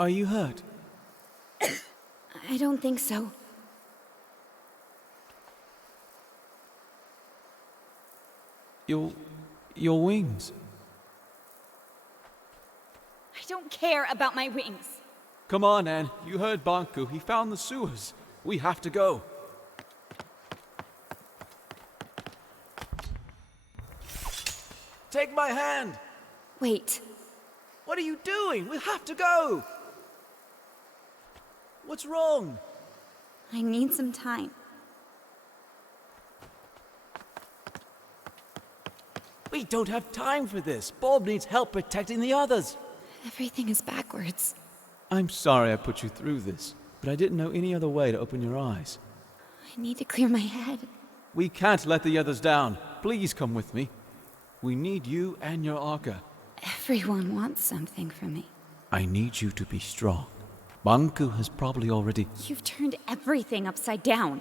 Are you hurt? I don't think so. Your wings. I don't care about my wings. Come on, Anne. You heard Banku. He found the sewers. We have to go. Take my hand. Wait. What are you doing? We have to go. What's wrong? I need some time. We don't have time for this. Bob needs help protecting the others. Everything is backwards. I'm sorry I put you through this, but I didn't know any other way to open your eyes. I need to clear my head. We can't let the others down. Please come with me. We need you and your Arca. Everyone wants something from me. I need you to be strong. Banku has probably already... You've turned everything upside down.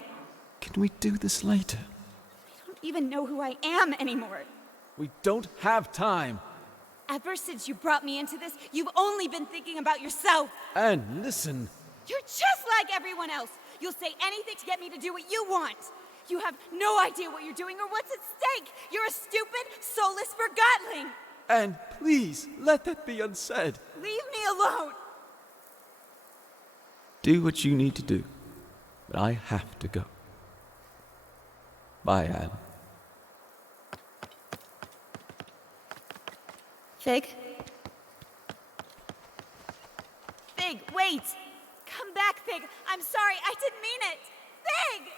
Can we do this later? I don't even know who I am anymore. We don't have time. Ever since you brought me into this, you've only been thinking about yourself. And listen... You're just like everyone else. You'll say anything to get me to do what you want. You have no idea what you're doing or what's at stake. You're a stupid, soulless Forgotton. And please, let that be unsaid. Leave me alone. Do what you need to do. But I have to go. Bye, Anne. Fig? Fig, wait! Come back, Fig! I'm sorry, I didn't mean it! Fig!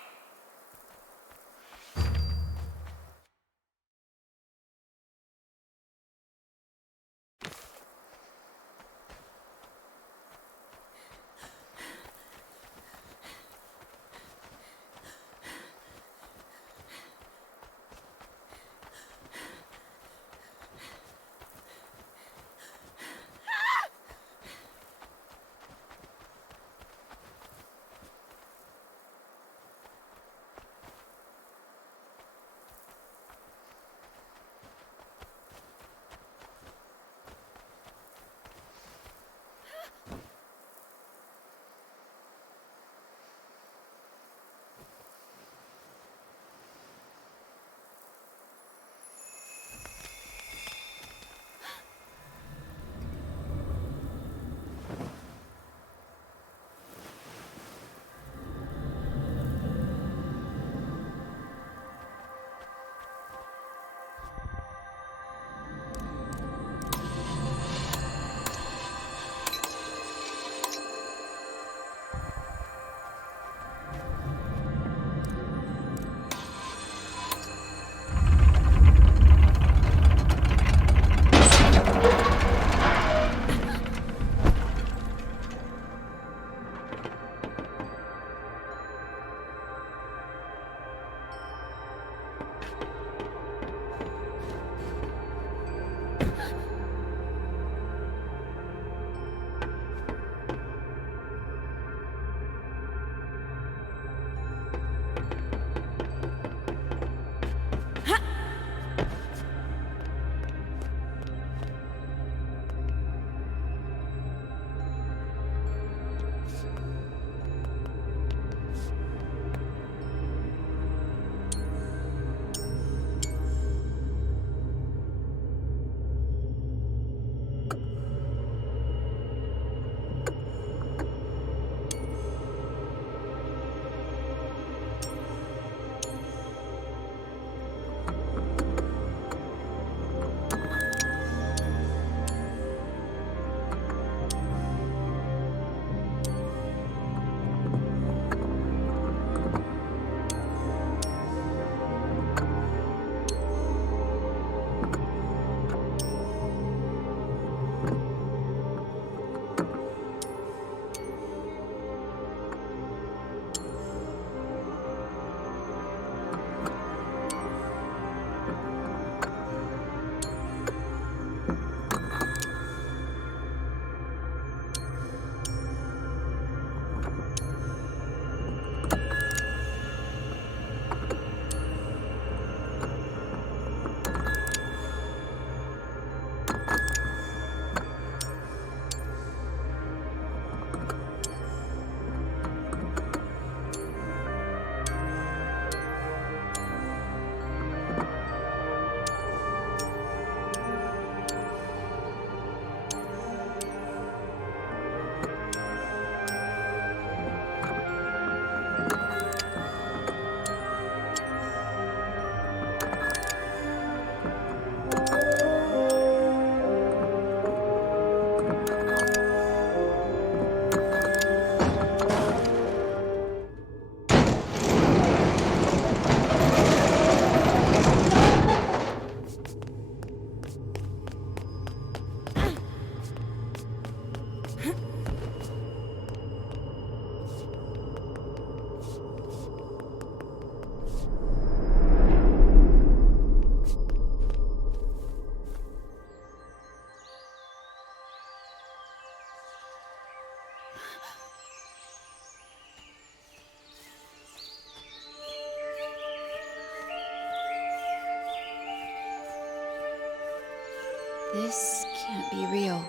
This can't be real.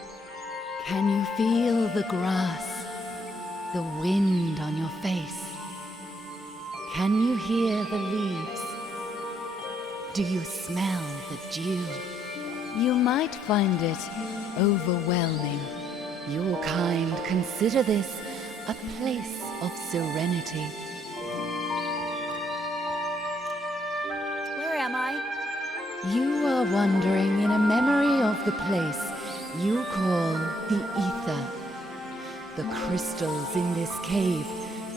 Can you feel the grass, the wind on your face? Can you hear the leaves? Do you smell the dew? You might find it overwhelming. Your kind consider this a place of serenity. Where am I? You are wandering in a memory of the place you call the ether. The crystals in this cave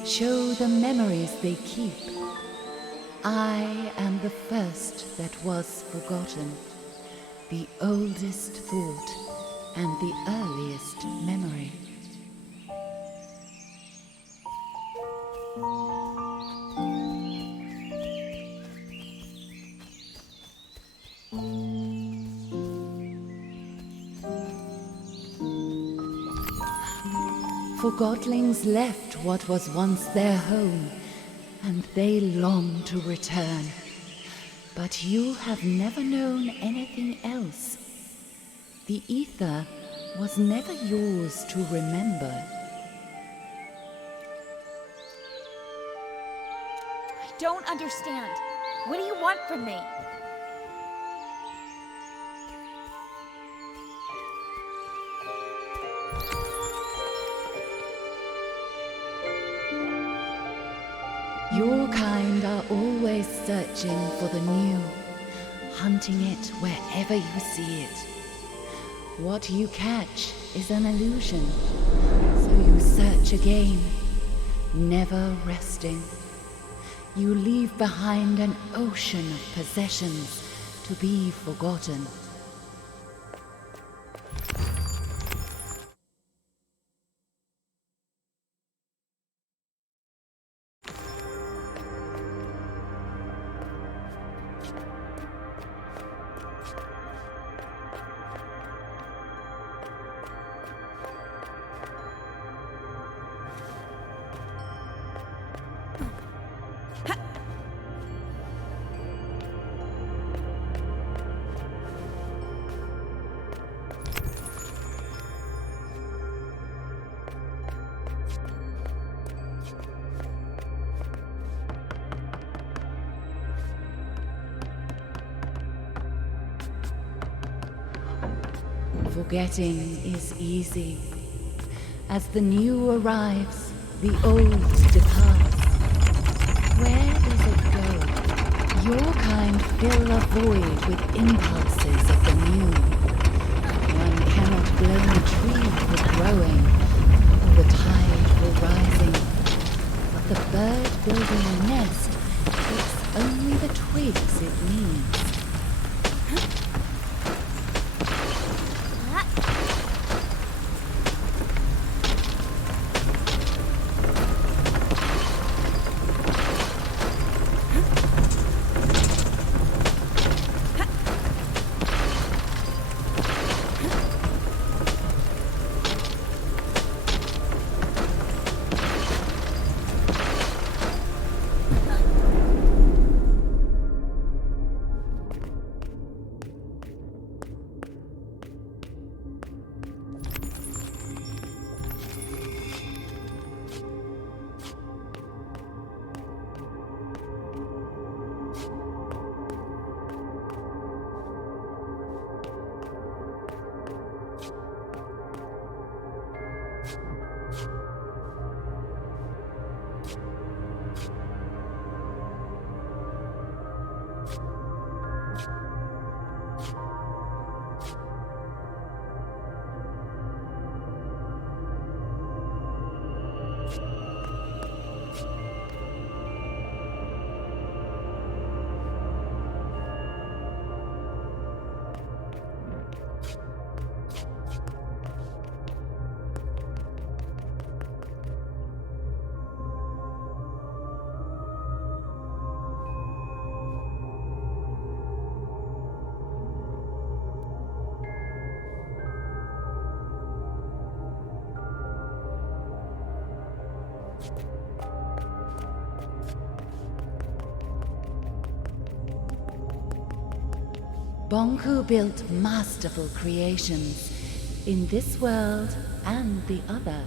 show the memories they keep. I am the first that was forgotten, the oldest thought and the earliest memory. Forgotlings left what was once their home, and they long to return. But you have never known anything else. The ether was never yours to remember. I don't understand. What do you want from me? Your kind are always searching for the new, hunting it wherever you see it. What you catch is an illusion, so you search again, never resting. You leave behind an ocean of possessions to be forgotten. Forgetting is easy. As the new arrives, the old departs. Where does it go? Your kind fill a void with impulses of the new. One cannot blame a tree for growing, or the tide for rising. But the bird building a nest takes only the twigs it needs. Bonku built masterful creations in this world and the other.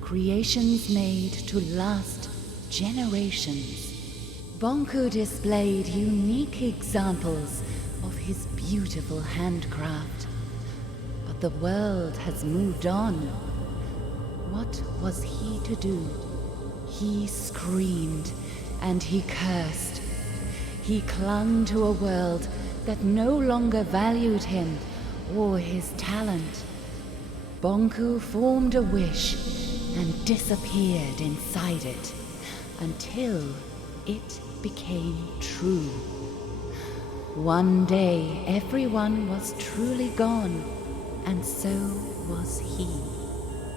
Creations made to last generations. Bonku displayed unique examples of his beautiful handcraft. But the world has moved on. What was he to do? He screamed and he cursed. He clung to a world that no longer valued him or his talent. Bonku formed a wish and disappeared inside it until it became true. One day, everyone was truly gone, and so was he.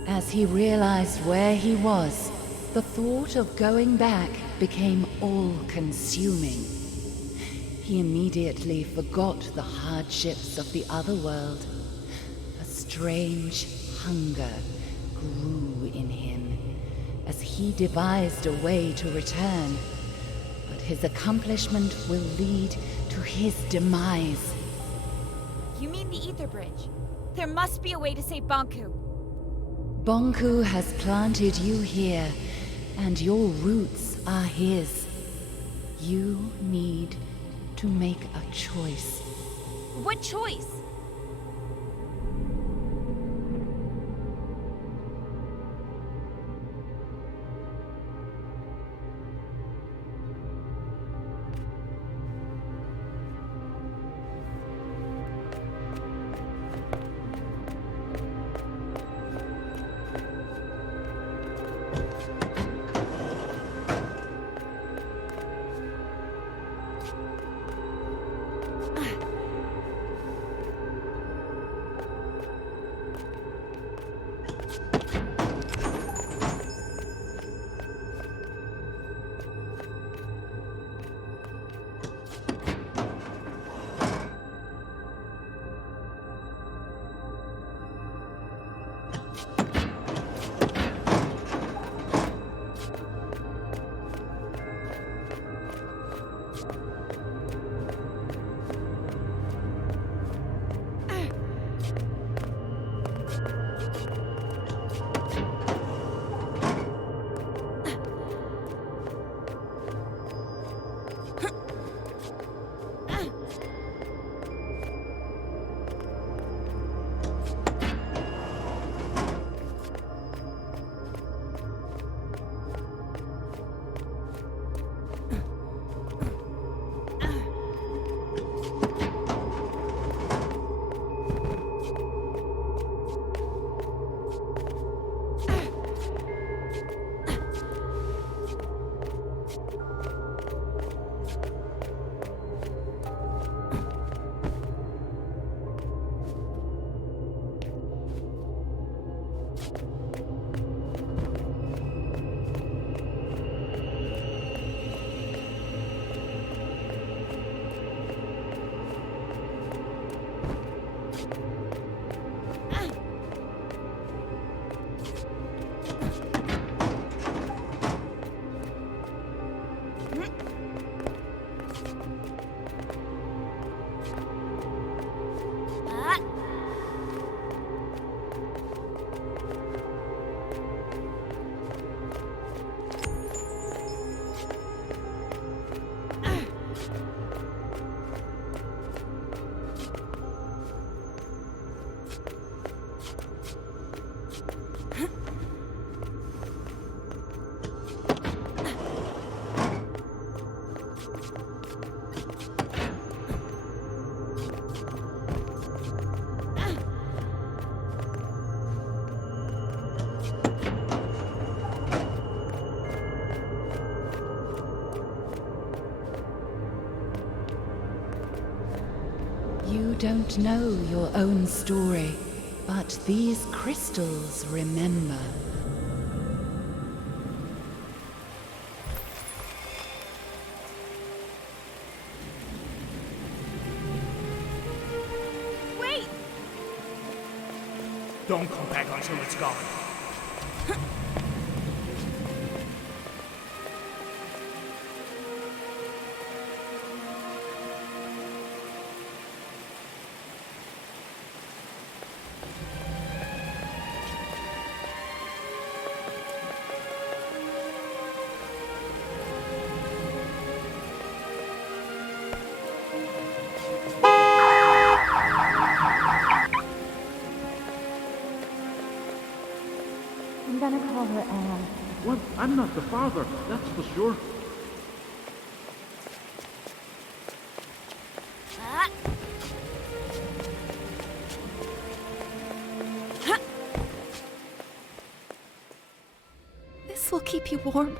As he realized where he was, the thought of going back became all-consuming. He immediately forgot the hardships of the other world. A strange hunger grew in him as he devised a way to return. But his accomplishment will lead to his demise. You mean the Ether Bridge? There must be a way to save Bonku. Bonku has planted you here, and your roots are his. You need to make a choice. What choice? You don't know your own story, but these crystals remember. Wait! Don't come back until it's gone. I'm gonna call her Anne. Well, I'm not the father, that's for sure. Ah. Huh. This will keep you warm.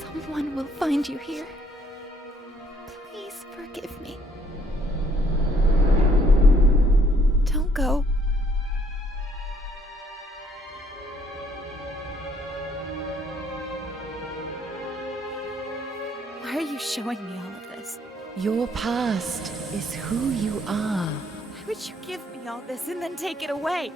Someone will find you here. Please forgive me. Don't go. Why are you showing me all of this? Your past is who you are. Why would you give me all this and then take it away?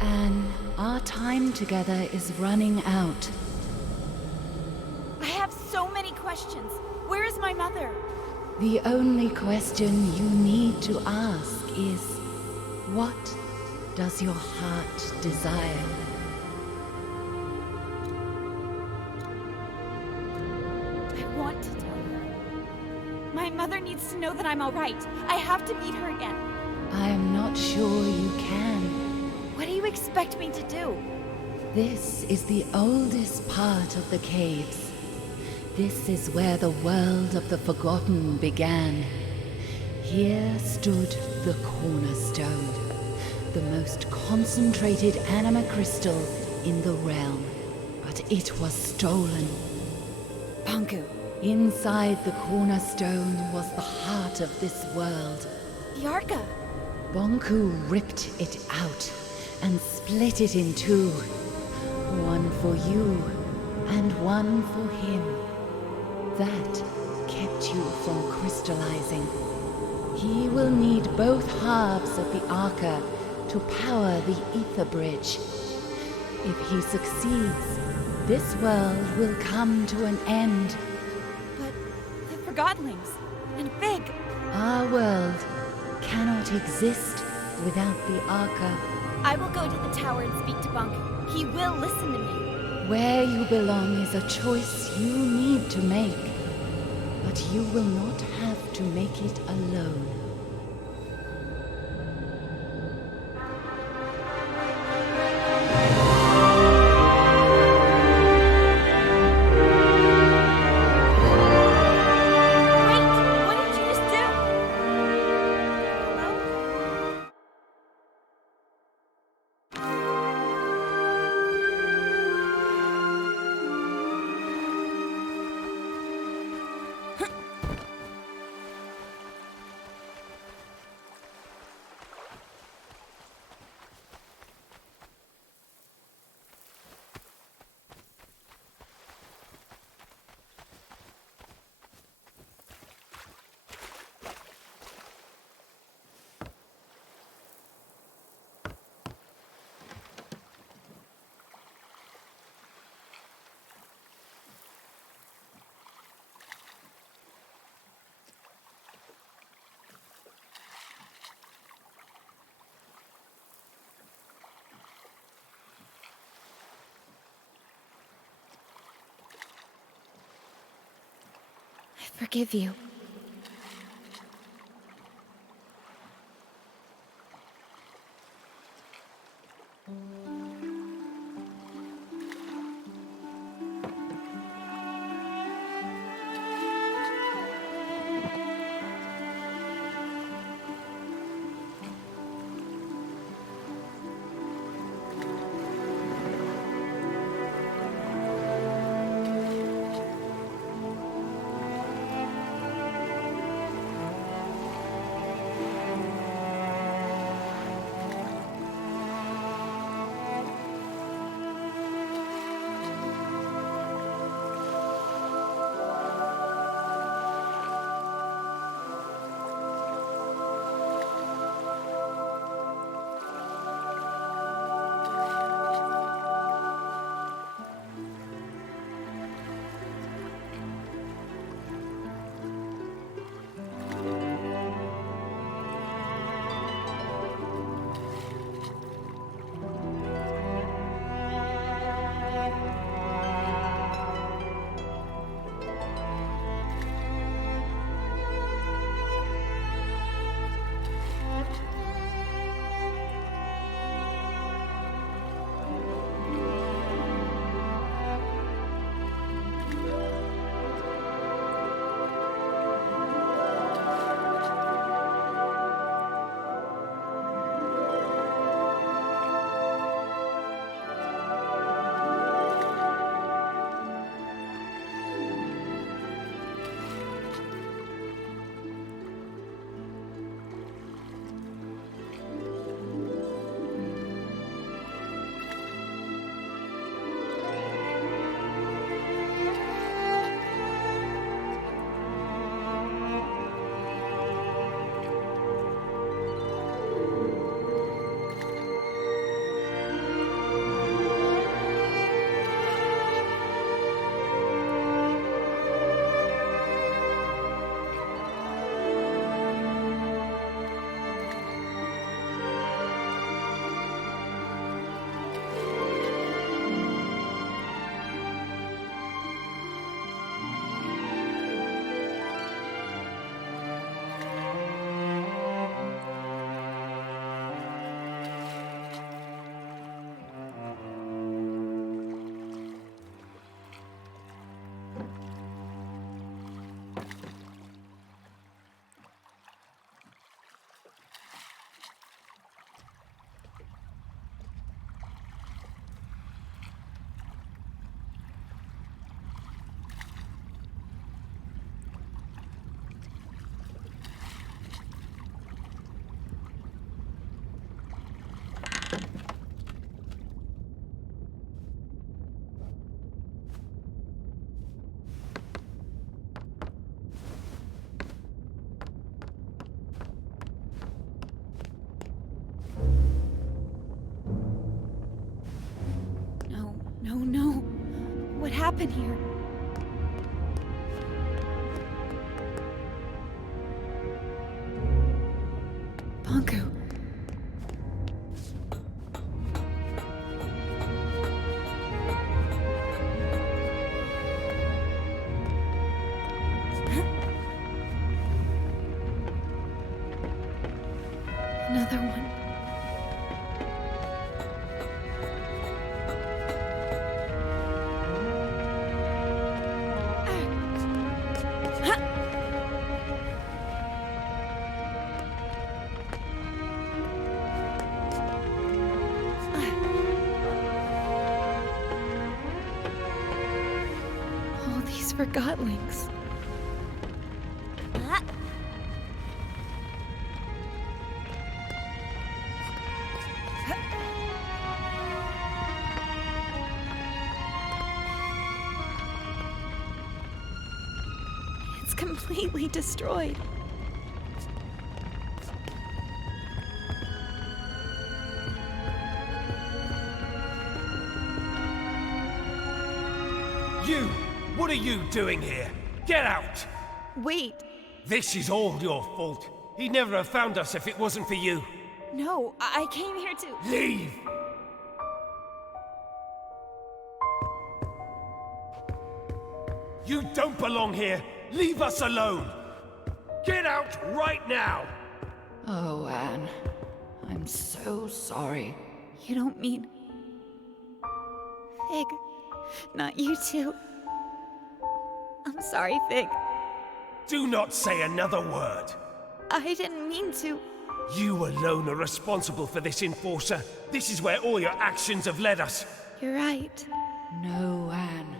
Anne, our time together is running out. I have so many questions. Where is my mother? The only question you need to ask is, what does your heart desire? I want to tell her. My mother needs to know that I'm all right. I have to meet her again. I am not sure you can. What do you expect me to do? This is the oldest part of the caves. This is where the world of the Forgotten began. Here stood the cornerstone, the most concentrated anima crystal in the realm. But it was stolen. Banku. Inside the cornerstone was the heart of this world. Yarka. Bonku ripped it out and split it in two. One for you and one for him. That kept you from crystallizing. He will need both halves of the Arca to power the Ether Bridge. If he succeeds, this world will come to an end. But the Forgottlings and Big. Our world cannot exist without the Arca. I will go to the tower and speak to Banku. He will listen to me. Where you belong is a choice you need to make. But you will not have to make it alone. Wait! What did you just do? Hello? I forgive you. happen here? Bonku. Another one. All these Forgotlings. It's completely destroyed. You! What are you doing here? Get out! Wait. This is all your fault. He'd never have found us if it wasn't for you. No, I came here to... Leave! You don't belong here! Leave us alone! Get out right now! Oh, Anne. I'm so sorry. You don't mean... Fig. Not you too. I'm sorry, Fig. Do not say another word! I didn't mean to. You alone are responsible for this, Enforcer. This is where all your actions have led us. You're right. No, Anne.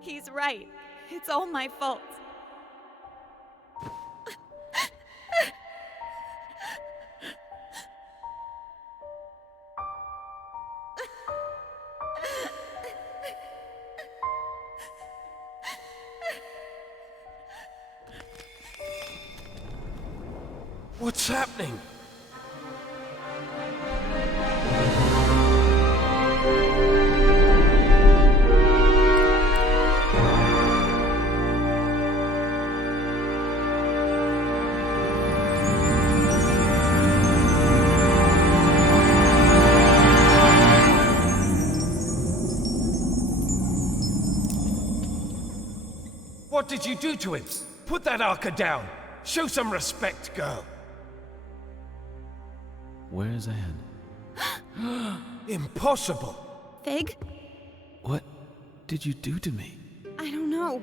He's right. It's all my fault. What's happening? What did you do to him? Put that Arca down. Show some respect, girl. Where's Anne? Impossible. Fig? What did you do to me? I don't know.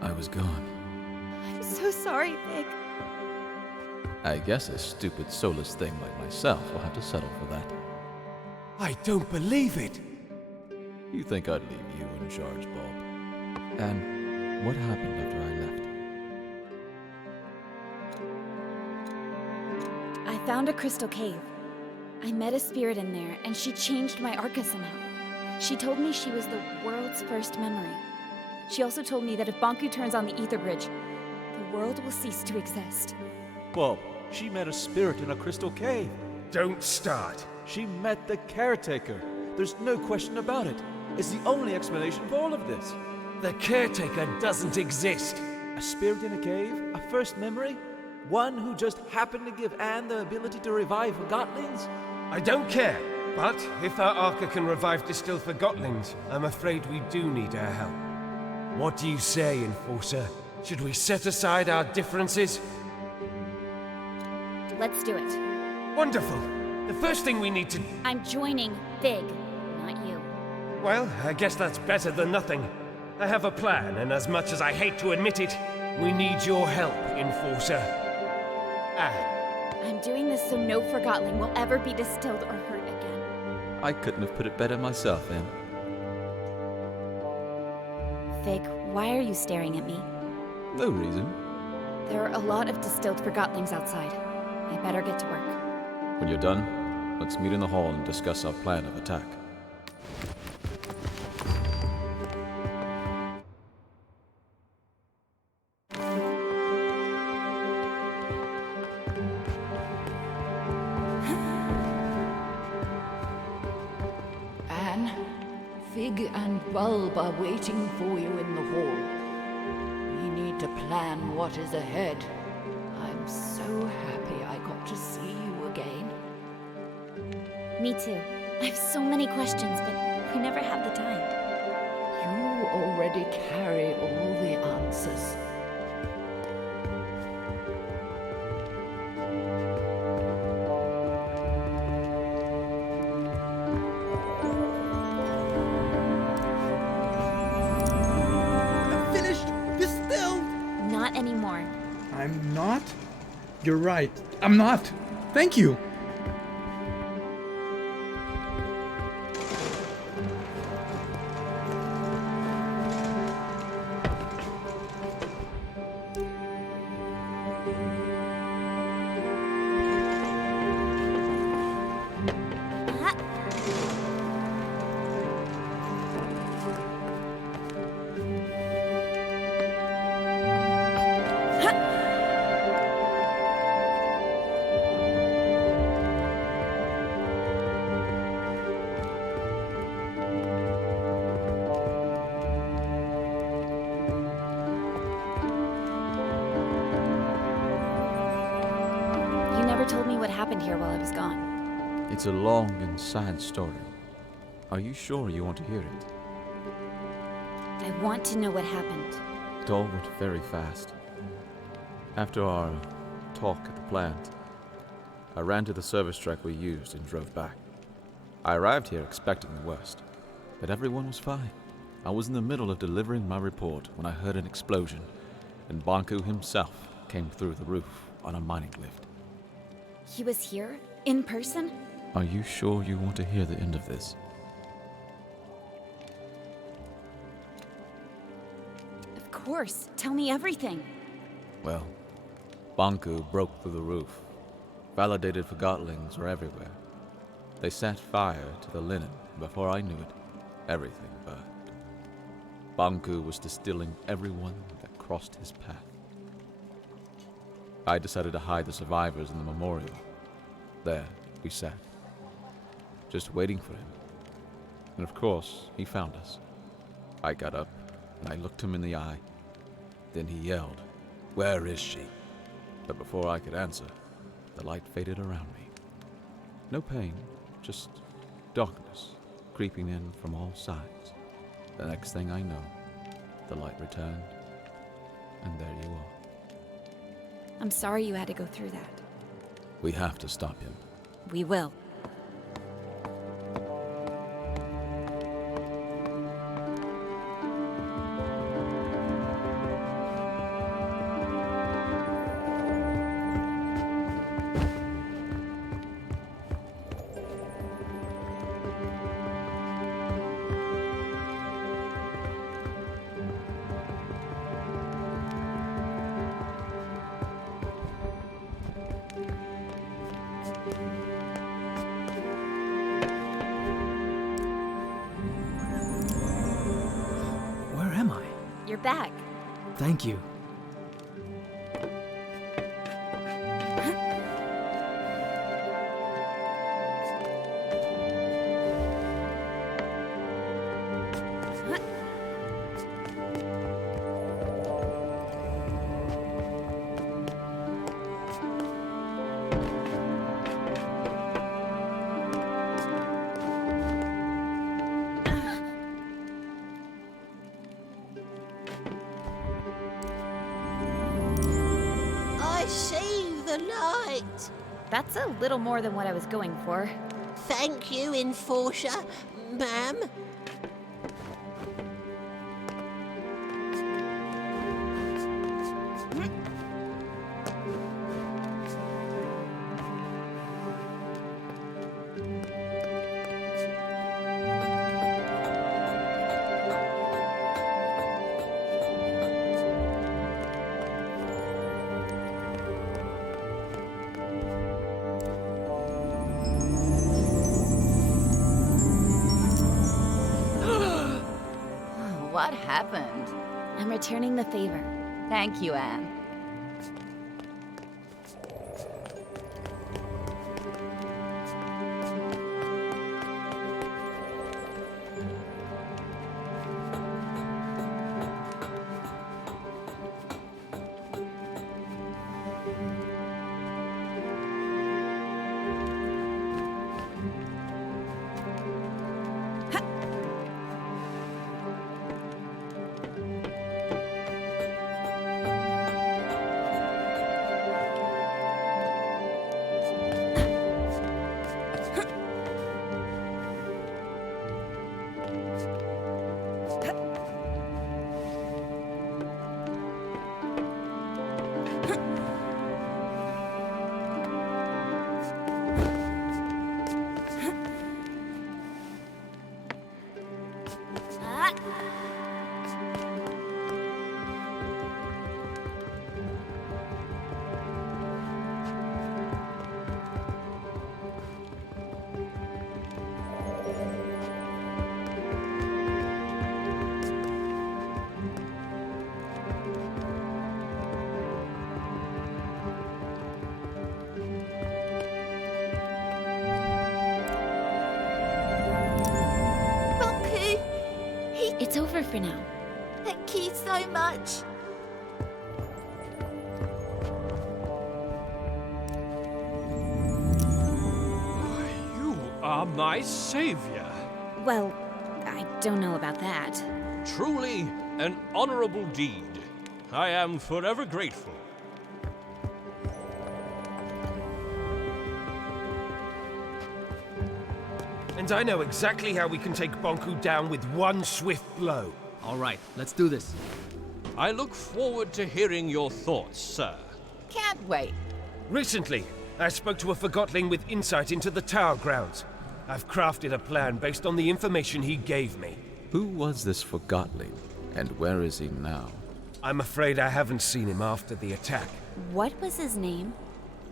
I was gone. I'm so sorry, Fig. I guess a stupid, soulless thing like myself will have to settle for that. I don't believe it. You think I'd leave you in charge, Bob? And what happened after I left? I found a crystal cave. I met a spirit in there, and she changed my Arca somehow. She told me she was the world's first memory. She also told me that if Bonku turns on the Ether Bridge, the world will cease to exist. Bob, she met a spirit in a crystal cave. Don't start. She met the caretaker. There's no question about it. It's the only explanation for all of this. The caretaker doesn't exist. A spirit in a cave? A first memory? One who just happened to give Anne the ability to revive Forgotlings? I don't care. But if our Arca can revive distilled Forgotlings, I'm afraid we do need her help. What do you say, Enforcer? Should we set aside our differences? Let's do it. Wonderful. The first thing we need to... I'm joining Fig, not you. Well, I guess that's better than nothing. I have a plan, and as much as I hate to admit it, we need your help, Enforcer. Anne. I'm doing this so no Forgotling will ever be distilled or hurt again. I couldn't have put it better myself, Anne. Fig, why are you staring at me? No reason. There are a lot of distilled Forgotlings outside. I better get to work. When you're done, let's meet in the hall and discuss our plan of attack. Anne, Fig Big and Bulb are waiting for you in the hall. We need to plan what is ahead. I'm so happy I got to see you again. Me too. I have so many questions, but we never have the time. You already carry all the answers. I'm finished! Distilled! Not anymore. I'm not? You're right. I'm not. Thank you. You never told me what happened here while I was gone. It's a long and sad story. Are you sure you want to hear it? I want to know what happened. It all went very fast. After our talk at the plant, I ran to the service truck we used and drove back. I arrived here expecting the worst, but everyone was fine. I was in the middle of delivering my report when I heard an explosion, and Banku himself came through the roof on a mining lift. He was here? In person? Are you sure you want to hear the end of this? Of course. Tell me everything. Well, Banku broke through the roof. Validated Forgottlings were everywhere. They set fire to the linen, and before I knew it, everything burned. Banku was distilling everyone that crossed his path. I decided to hide the survivors in the memorial. There, we sat, just waiting for him. And of course, he found us. I got up, and I looked him in the eye. Then he yelled, "Where is she?" But before I could answer, the light faded around me. No pain, just darkness creeping in from all sides. The next thing I know, the light returned, and there you are. I'm sorry you had to go through that. We have to stop him. We will. Where am I? You're back. Thank you. I see the light. That's a little more than what I was going for. Thank you, Enforcer, ma'am. What happened? I'm returning the favor. Thank you, Anne. Bonku, It's over for now. thank you so much. You are my savior. Well, I don't know about that. Truly an honorable deed. I am forever grateful. And I know exactly how we can take Bonku down with one swift blow. All right, let's do this. I look forward to hearing your thoughts, sir. Can't wait. Recently, I spoke to a Forgotling with insight into the tower grounds. I've crafted a plan based on the information he gave me. Who was this Forgotling, and where is he now? I'm afraid I haven't seen him after the attack. What was his name?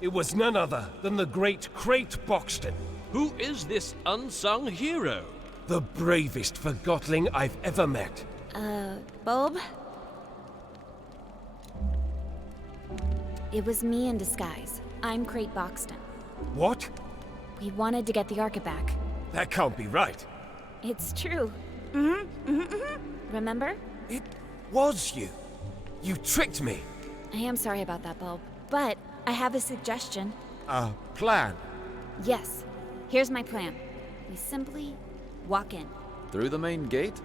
It was none other than the great Crate Boxton, Who is this unsung hero? the bravest Forgotling I've ever met. Bulb? It was me in disguise. I'm Crate Boxton. What? We wanted to get the Arca back. That can't be right. It's true. Remember? It was you. You tricked me. I am sorry about that, Bulb. But I have a suggestion. A plan. Yes. Here's my plan. We simply walk in. Through the main gate?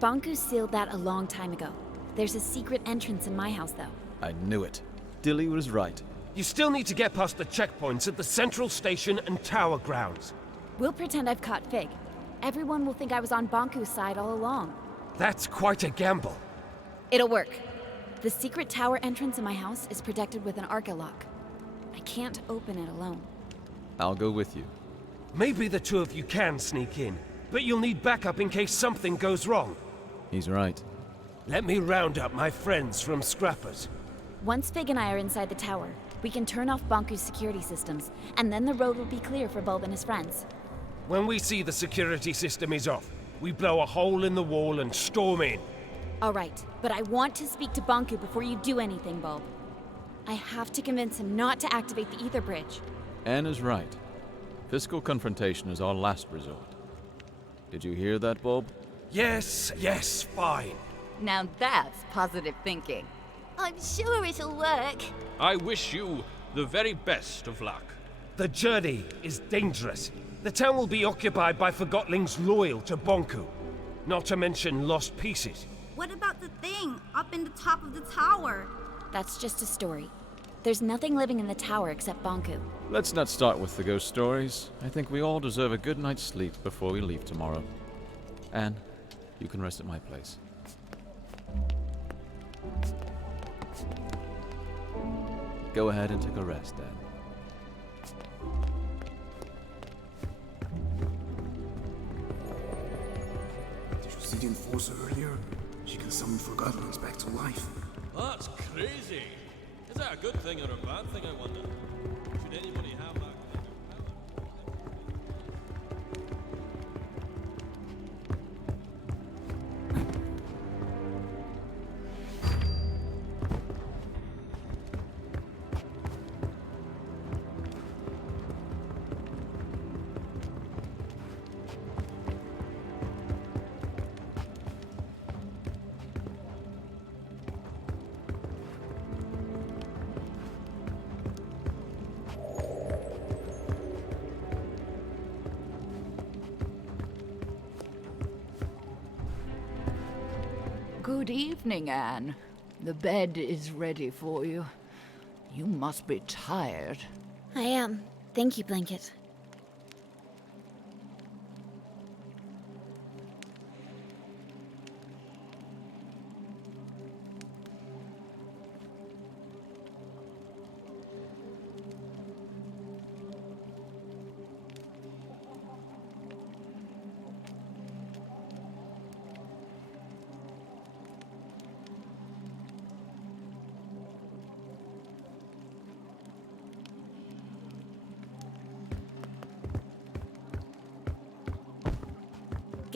Bonku sealed that a long time ago. There's a secret entrance in my house, though. I knew it. Dilly was right. You still need to get past the checkpoints at the central station and tower grounds. We'll pretend I've caught Fig. Everyone will think I was on Bonku's side all along. That's quite a gamble. It'll work. The secret tower entrance in my house is protected with an Arca lock. I can't open it alone. I'll go with you. Maybe the two of you can sneak in, but you'll need backup in case something goes wrong. He's right. Let me round up my friends from Scrappers. Once Fig and I are inside the tower, we can turn off Bonku's security systems, and then the road will be clear for Bulb and his friends. When we see the security system is off, we blow a hole in the wall and storm in. All right, but I want to speak to Bonku before you do anything, Bulb. I have to convince him not to activate the ether bridge. Anne is right. Physical confrontation is our last resort. Did you hear that, Bulb? Yes, fine. Now that's positive thinking. I'm sure it'll work. I wish you the very best of luck. The journey is dangerous. The town will be occupied by Forgotlings loyal to Bonku, not to mention lost pieces. What about the thing up in the top of the tower? That's just a story. There's nothing living in the tower except Bonku. Let's not start with the ghost stories. I think we all deserve a good night's sleep before we leave tomorrow. Anne, you can rest at my place. Go ahead and take a rest, Anne. Did you see the Enforcer earlier? She can summon Forgottlings back to life. That's crazy. Is that a good thing or a bad thing, I wonder? Should anybody have that? Good evening, Anne. The bed is ready for you. You must be tired. I am. Thank you, Blanket.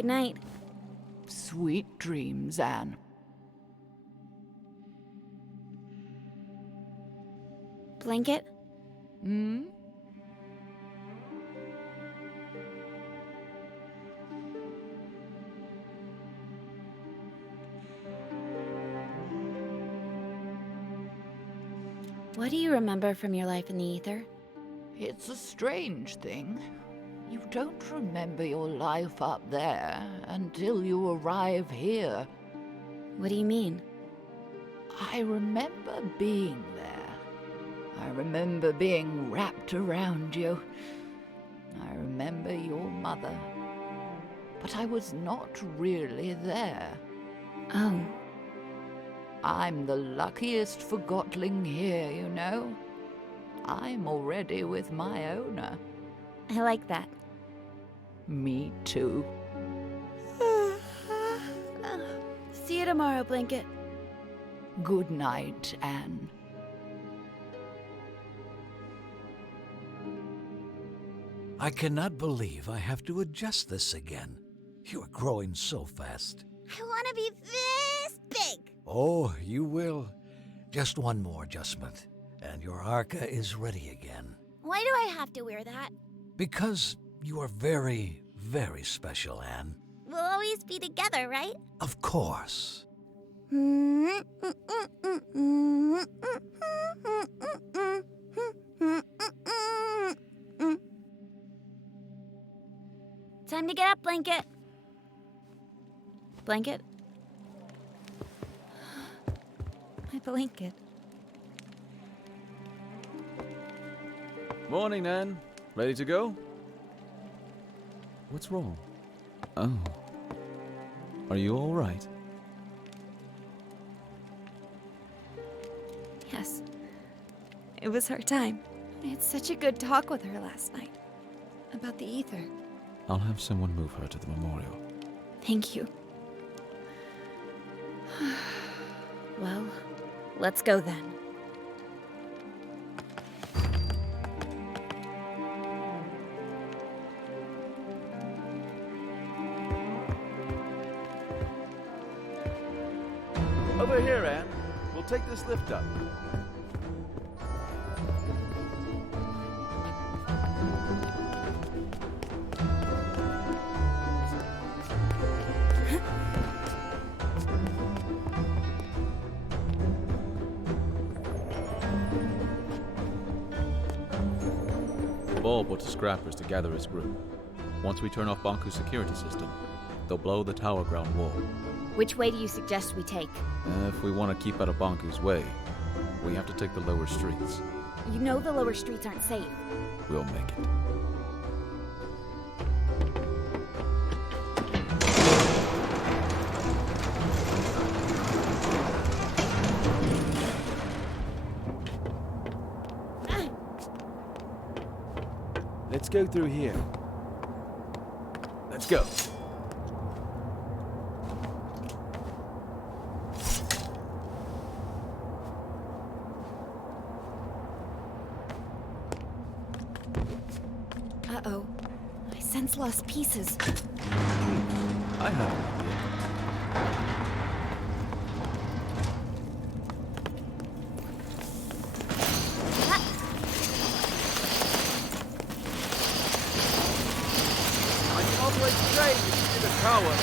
Good night. Sweet dreams, Anne. Blanket? Hmm? What do you remember from your life in the ether? It's a strange thing. You don't remember your life up there until you arrive here. What do you mean? I remember being there. I remember being wrapped around you. I remember your mother. But I was not really there. Oh. I'm the luckiest Forgotling here, you know. I'm already with my owner. I like that. Me too. See you tomorrow, Blanket. Good night, Anne. I cannot believe I have to adjust this again. You are growing so fast. I want to be this big. Oh, you will. Just one more adjustment, and your Arca is ready again. Why do I have to wear that? Because you are very, very special, Anne. We'll always be together, right? Of course. Time to get up, Blanket. Blanket? My blanket. Morning, Nan. Ready to go? What's wrong? Oh. Are you all right? Yes. It was her time. I had such a good talk with her last night. About the ether. I'll have someone move her to the memorial. Thank you. Well, let's go then. Over here, Anne. We'll take this lift up. Ball put to scrappers to gather his group. Once we turn off Banku's security system, they'll blow the tower ground wall. Which way do you suggest we take? If we want to keep out of Banku's way, we have to take the lower streets. You know the lower streets aren't safe. We'll make it. Let's go through here. Let's go. Uh-oh. I sense lost pieces. I have an idea. Straight to the tower.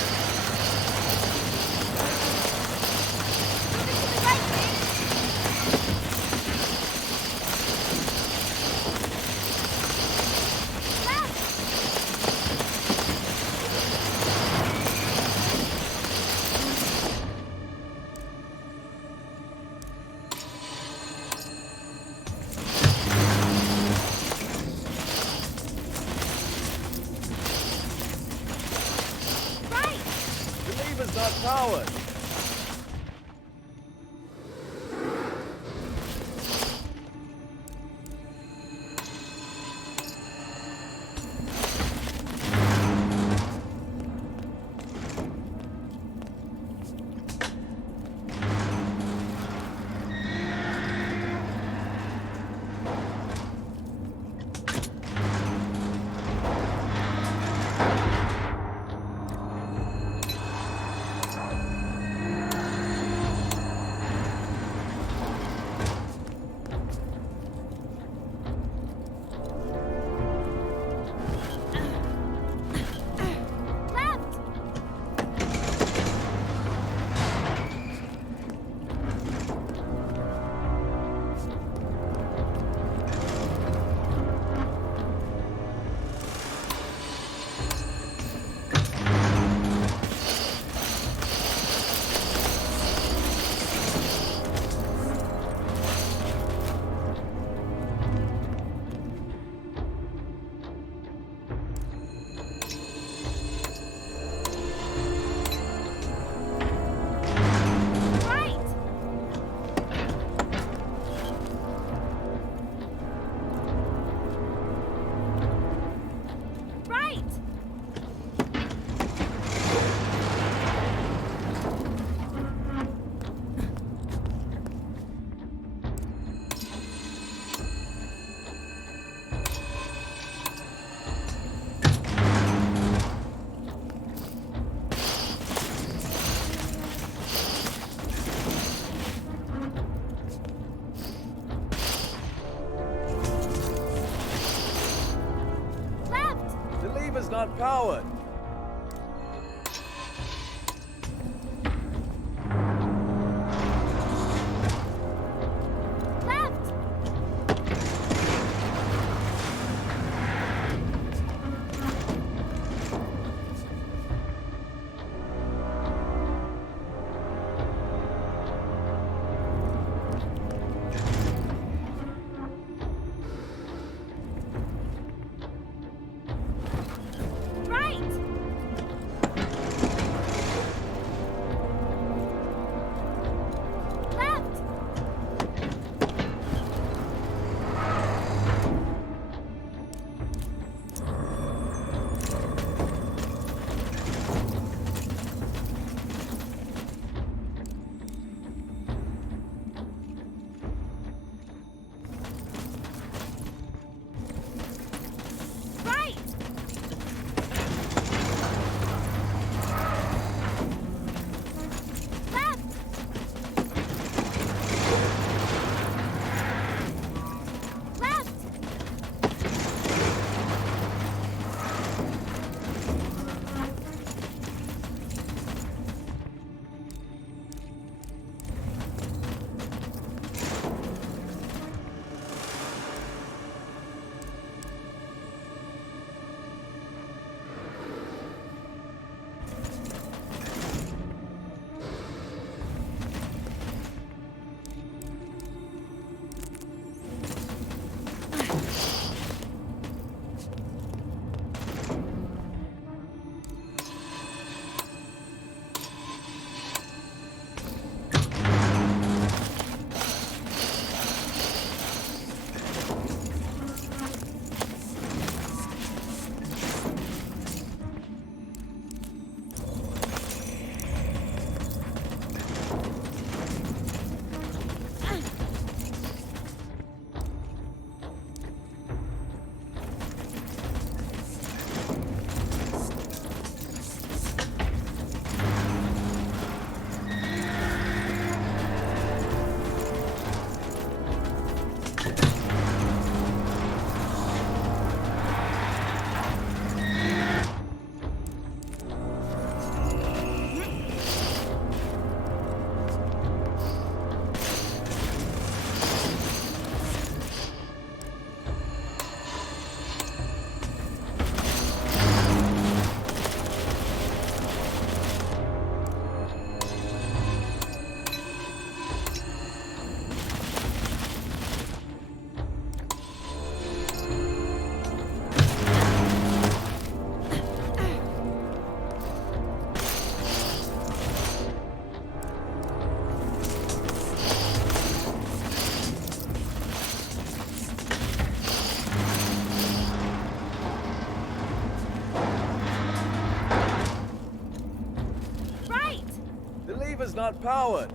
Not powered. lever's not powered. Left! Right! Left! Right! Left! Left! Right! The lever's not powered.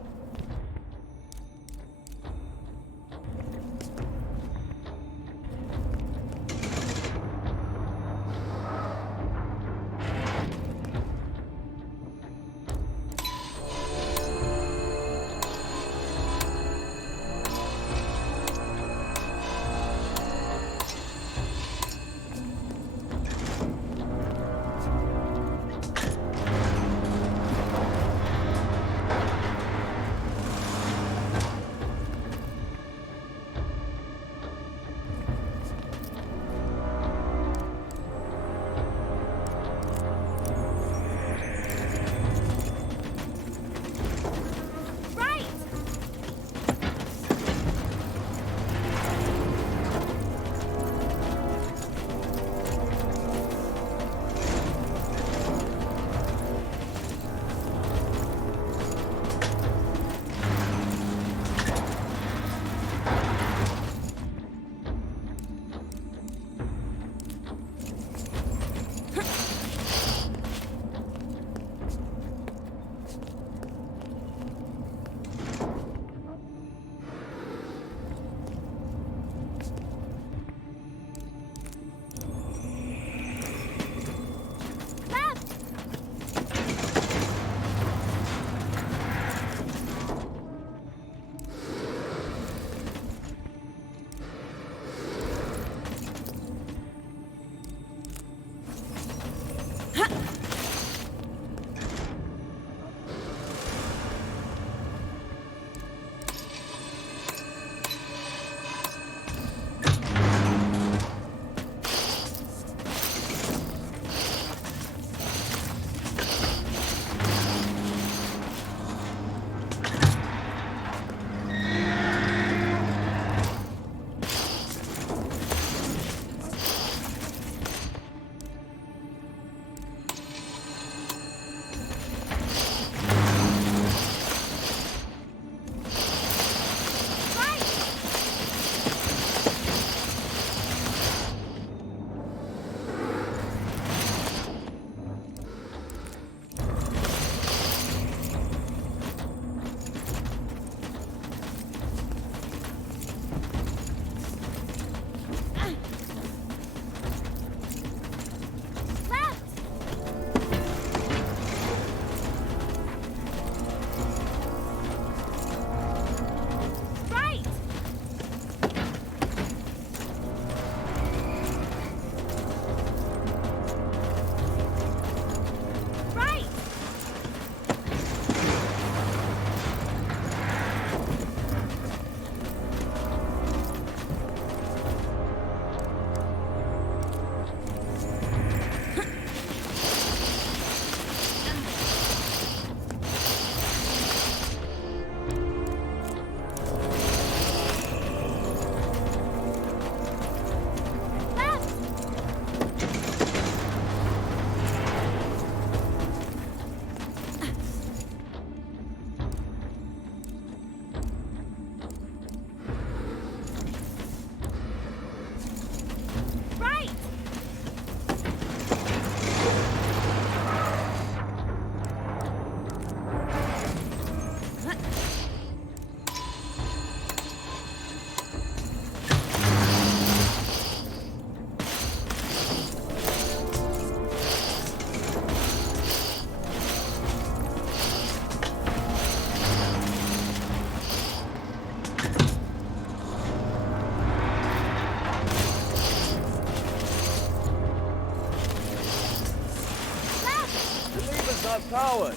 powered.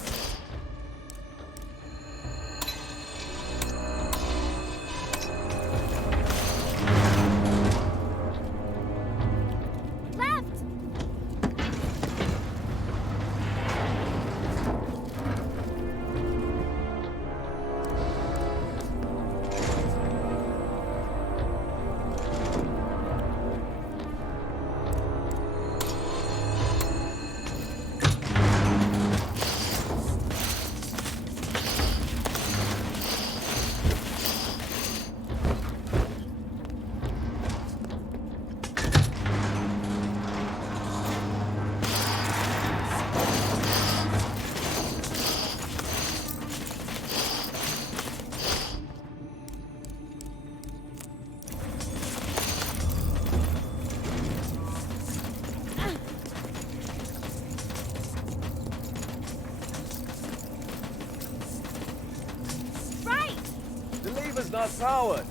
The lever's not powered.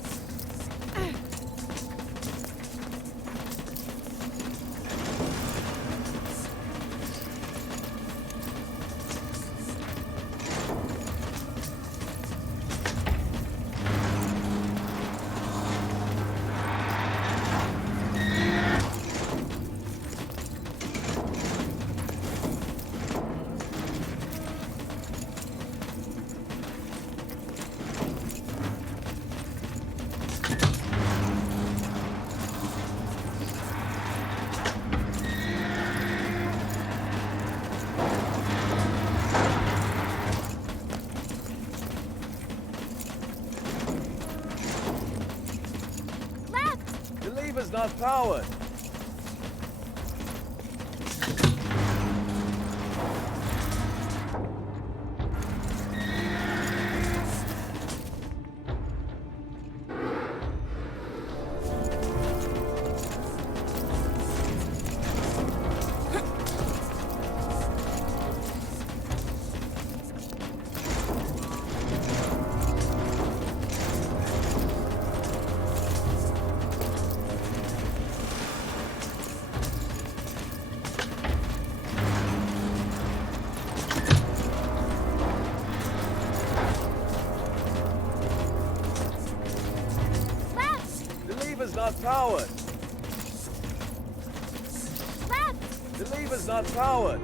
The lever's not powered. Not powered. Left. The lever's not powered.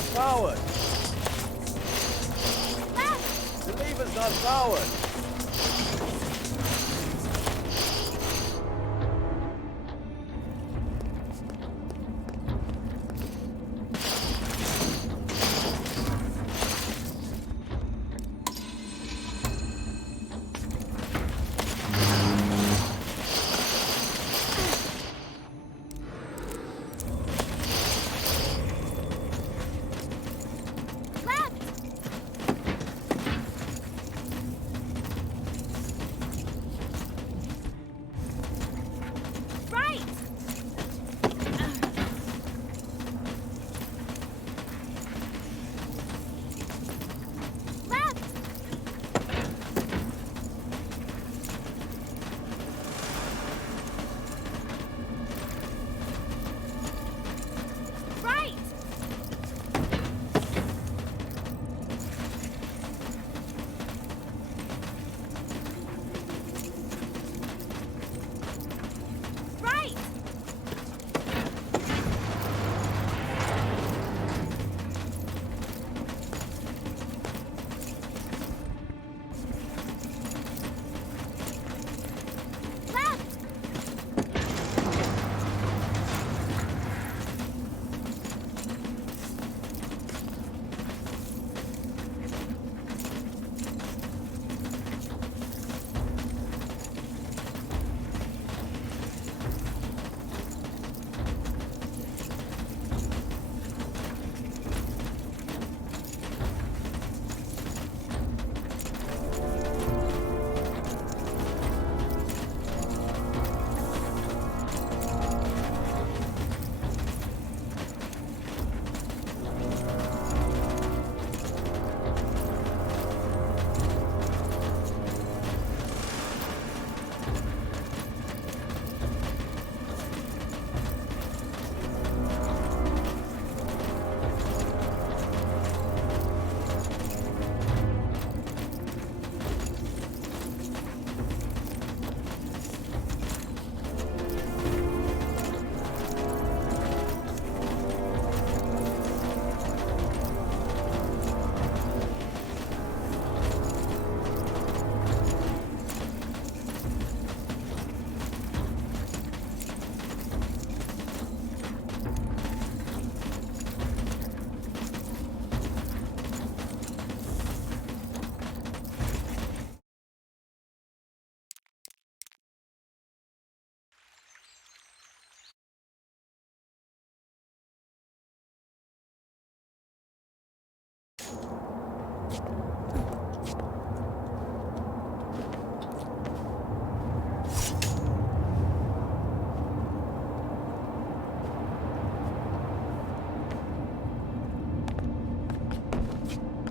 not powered. The lever's not powered.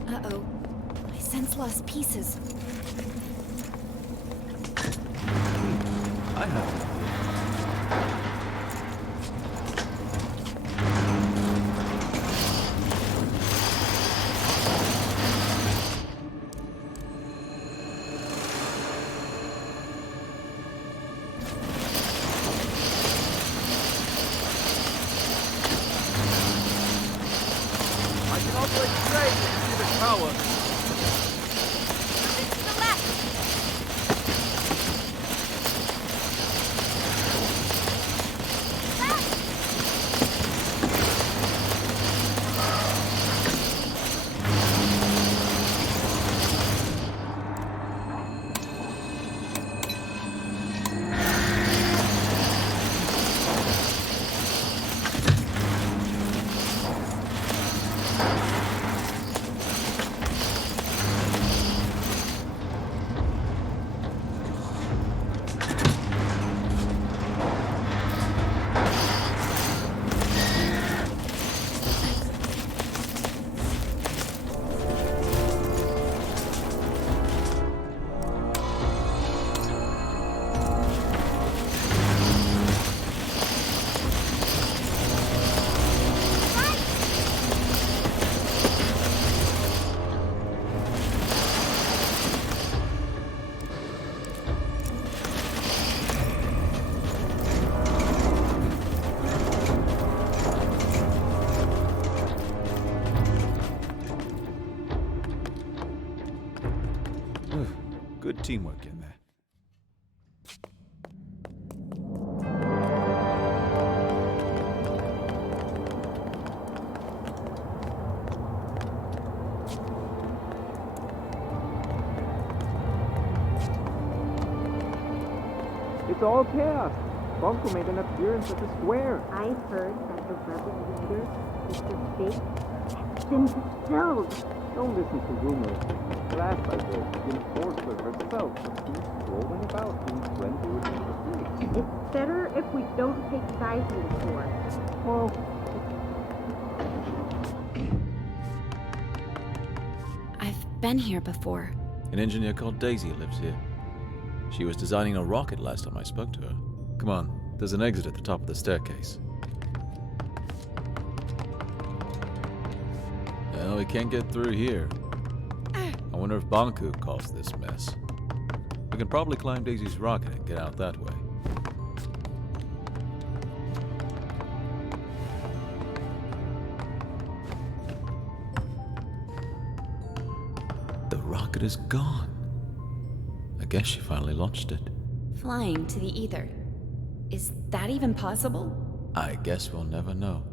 Uh-oh. My sense lost pieces. I have. I can operate straight into the tower. To the left. teamwork in there. It's all chaos. Bunko made an appearance at the square. I've heard that the rebel leader, Mr. Fig, has been killed. Don't listen to rumors. Last I heard, the enforcer herself was seen strolling about being friendly with Mr. Fig. It's better if we don't take sides in this war. Well, I've been here before. An engineer called Daisy lives here. She was designing a rocket last time I spoke to her. Come on, there's an exit at the top of the staircase. Well, we can't get through here. I wonder if Banku caused this mess. We can probably climb Daisy's rocket and get out that way. The rocket is gone. I guess she finally launched it. Flying to the ether. Is that even possible? I guess we'll never know.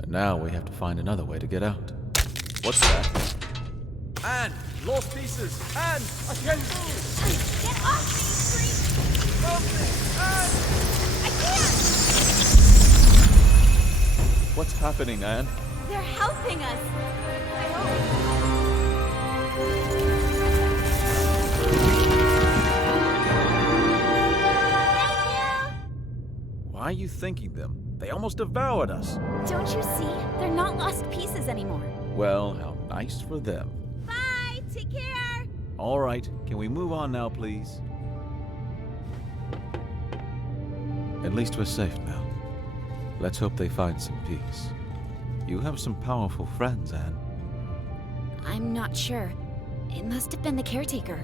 And now we have to find another way to get out. What's that? Anne! Lost pieces! Anne! I can't move! Get off me, you freak! Help me! Anne! I can't! What's happening, Anne? They're helping us. I hope. Why are you thanking them? They almost devoured us. Don't you see? They're not lost pieces anymore. Well, how nice for them. Bye! Take care! All right, can we move on now, please? At least we're safe now. Let's hope they find some peace. You have some powerful friends, Anne. I'm not sure. It must have been the caretaker.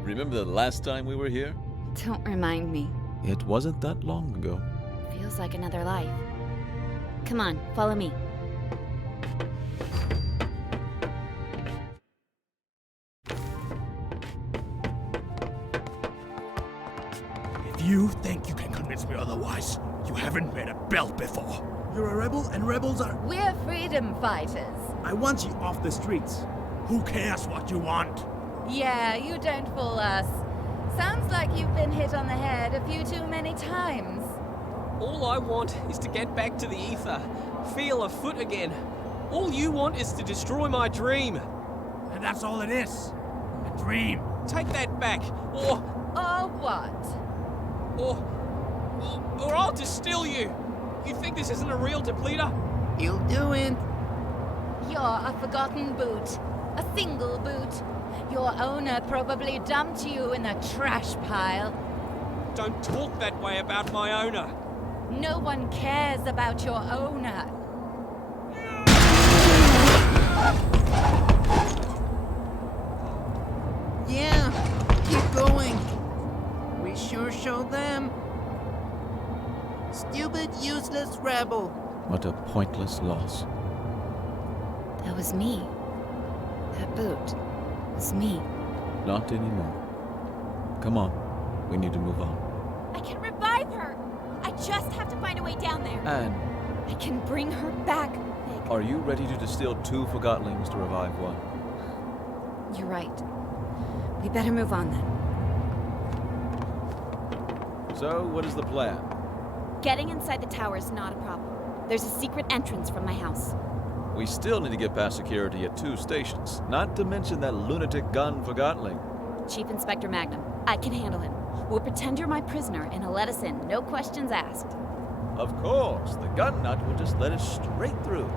Remember the last time we were here? Don't remind me. It wasn't that long ago. Feels like another life. Come on, follow me. If you think you can convince me otherwise, you haven't made a belt before. You're a rebel, and rebels are... We're freedom fighters. I want you off the streets. Who cares what you want? Yeah, you don't fool us. Sounds like you've been hit on the head a few too many times. All I want is to get back to the ether, feel a foot again. All you want is to destroy my dream. And that's all it is. A dream. Take that back, or what? Or I'll distill you. You think this isn't a real depleter? You'll do it. You're a forgotten boot. A single boot. Your owner probably dumped you in the trash pile. Don't talk that way about my owner. No one cares about your owner. Yeah, keep going. We sure show them. Stupid, useless rebel. What a pointless loss. That was me. That boot was me. Not anymore. Come on, we need to move on. I can revive her! I just have to find a way down there. Anne, I can bring her back, Nick. are you ready to distill 2 Forgottlings to revive 1? You're right. We better move on then. So, what is the plan? Getting inside the tower is not a problem. There's a secret entrance from my house. We still need to get past security at 2 stations, not to mention that lunatic gun Forgottling. Chief Inspector Magnum, I can handle him. We'll pretend you're my prisoner and he'll let us in, no questions asked. Of course, the gun nut will just let us straight through.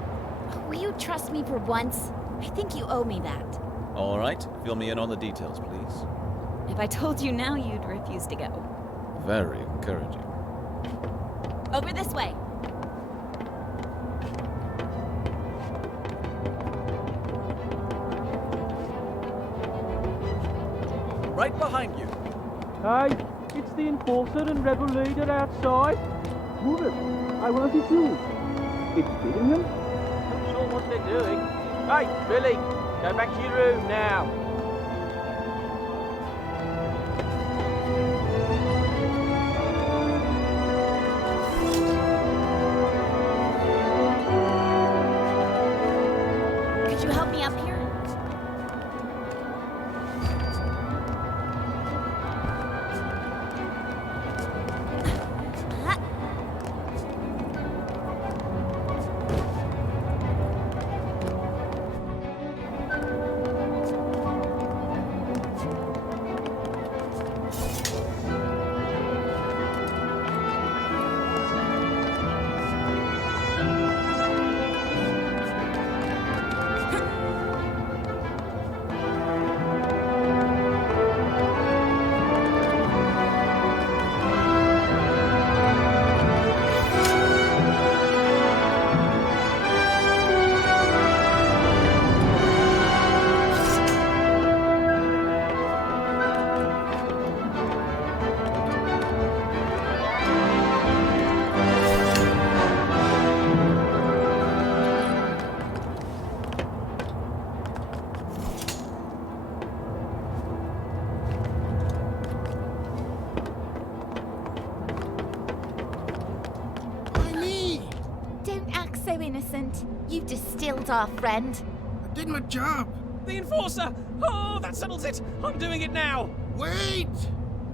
Will you trust me for once? I think you owe me that. All right, fill me in on the details, please. If I told you now, you'd refuse to go. Very encouraging. Over this way. Right behind you. Hey, it's the enforcer and rebel leader outside. Move it. I want to do. It's beating him? Not sure what they're doing. Hey, Billy, Go back to your room now. Could you help me up here? So innocent. You distilled our friend. I did my job. The Enforcer! Oh, that settles it! I'm doing it now! Wait!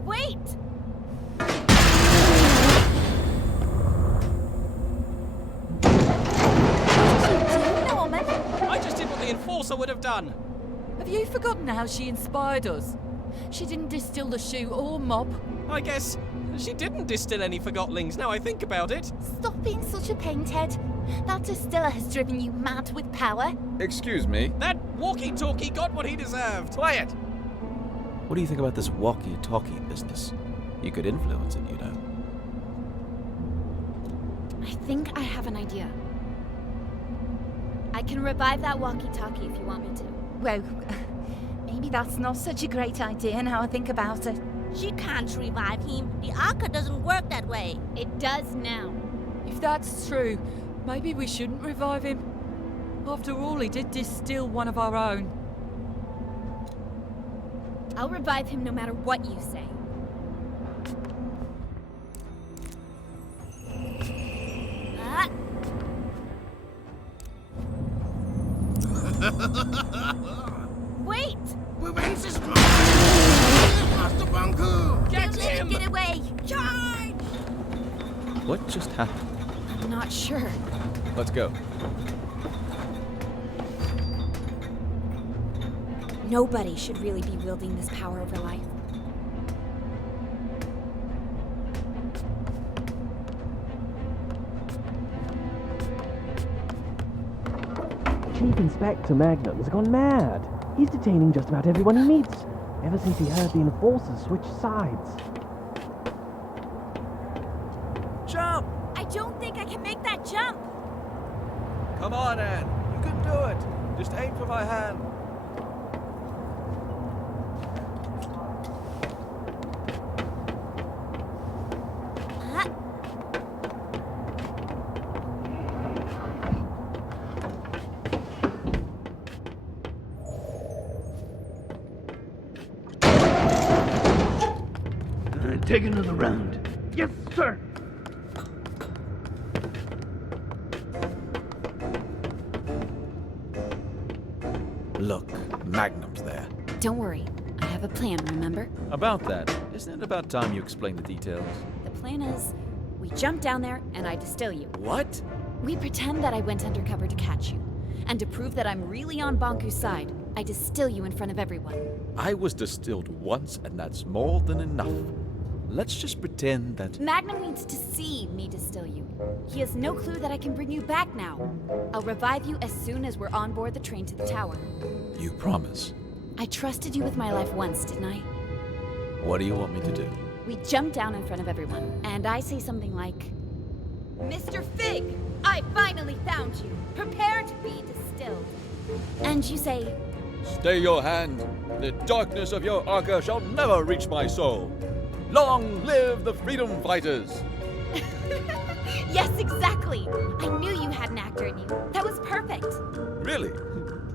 Wait! Norman! I just did what the Enforcer would have done! Have you forgotten how she inspired us? She didn't distill the shoe or mop. I guess she didn't distill any Forgottlings, now I think about it. Stop being such a painthead. That distiller has driven you mad with power. Excuse me. That walkie-talkie got what he deserved. Quiet! What do you think about this walkie-talkie business? You could influence it, you know. I think I have an idea. I can revive that walkie-talkie if you want me to. Well, maybe that's not such a great idea now I think about it. She can't revive him. The Arca doesn't work that way. It does now. If that's true, maybe we shouldn't revive him. After all, he did distill one of our own. I'll revive him no matter what you say. Ah. Wait! We've Master Bunku! Get him! Get away! Charge! What just happened? I'm not sure. Let's go. Nobody should really be wielding this power over life. Chief Inspector Magnum's gone mad. He's detaining just about everyone he meets, ever since he heard the Enforcers switch sides. Jump! I don't think I can make that jump! Come on, Anne. You can do it. Just aim for my hand. Take another round. Yes, sir! Look, Magnum's there. Don't worry. I have a plan, remember? About that, isn't it about time you explain the details? The plan is, we jump down there and I distill you. What? We pretend that I went undercover to catch you. And to prove that I'm really on Bonku's side, I distill you in front of everyone. I was distilled once, and that's more than enough. Let's just pretend that... Magnum needs to see me distill you. He has no clue that I can bring you back now. I'll revive you as soon as we're on board the train to the tower. You promise? I trusted you with my life once, didn't I? What do you want me to do? We jump down in front of everyone, and I say something like, Mr. Fig, I finally found you. Prepare to be distilled. And you say, Stay your hand. The darkness of your Arca shall never reach my soul. Long live the freedom fighters! Yes, exactly! I knew you had an actor in you. That was perfect. Really?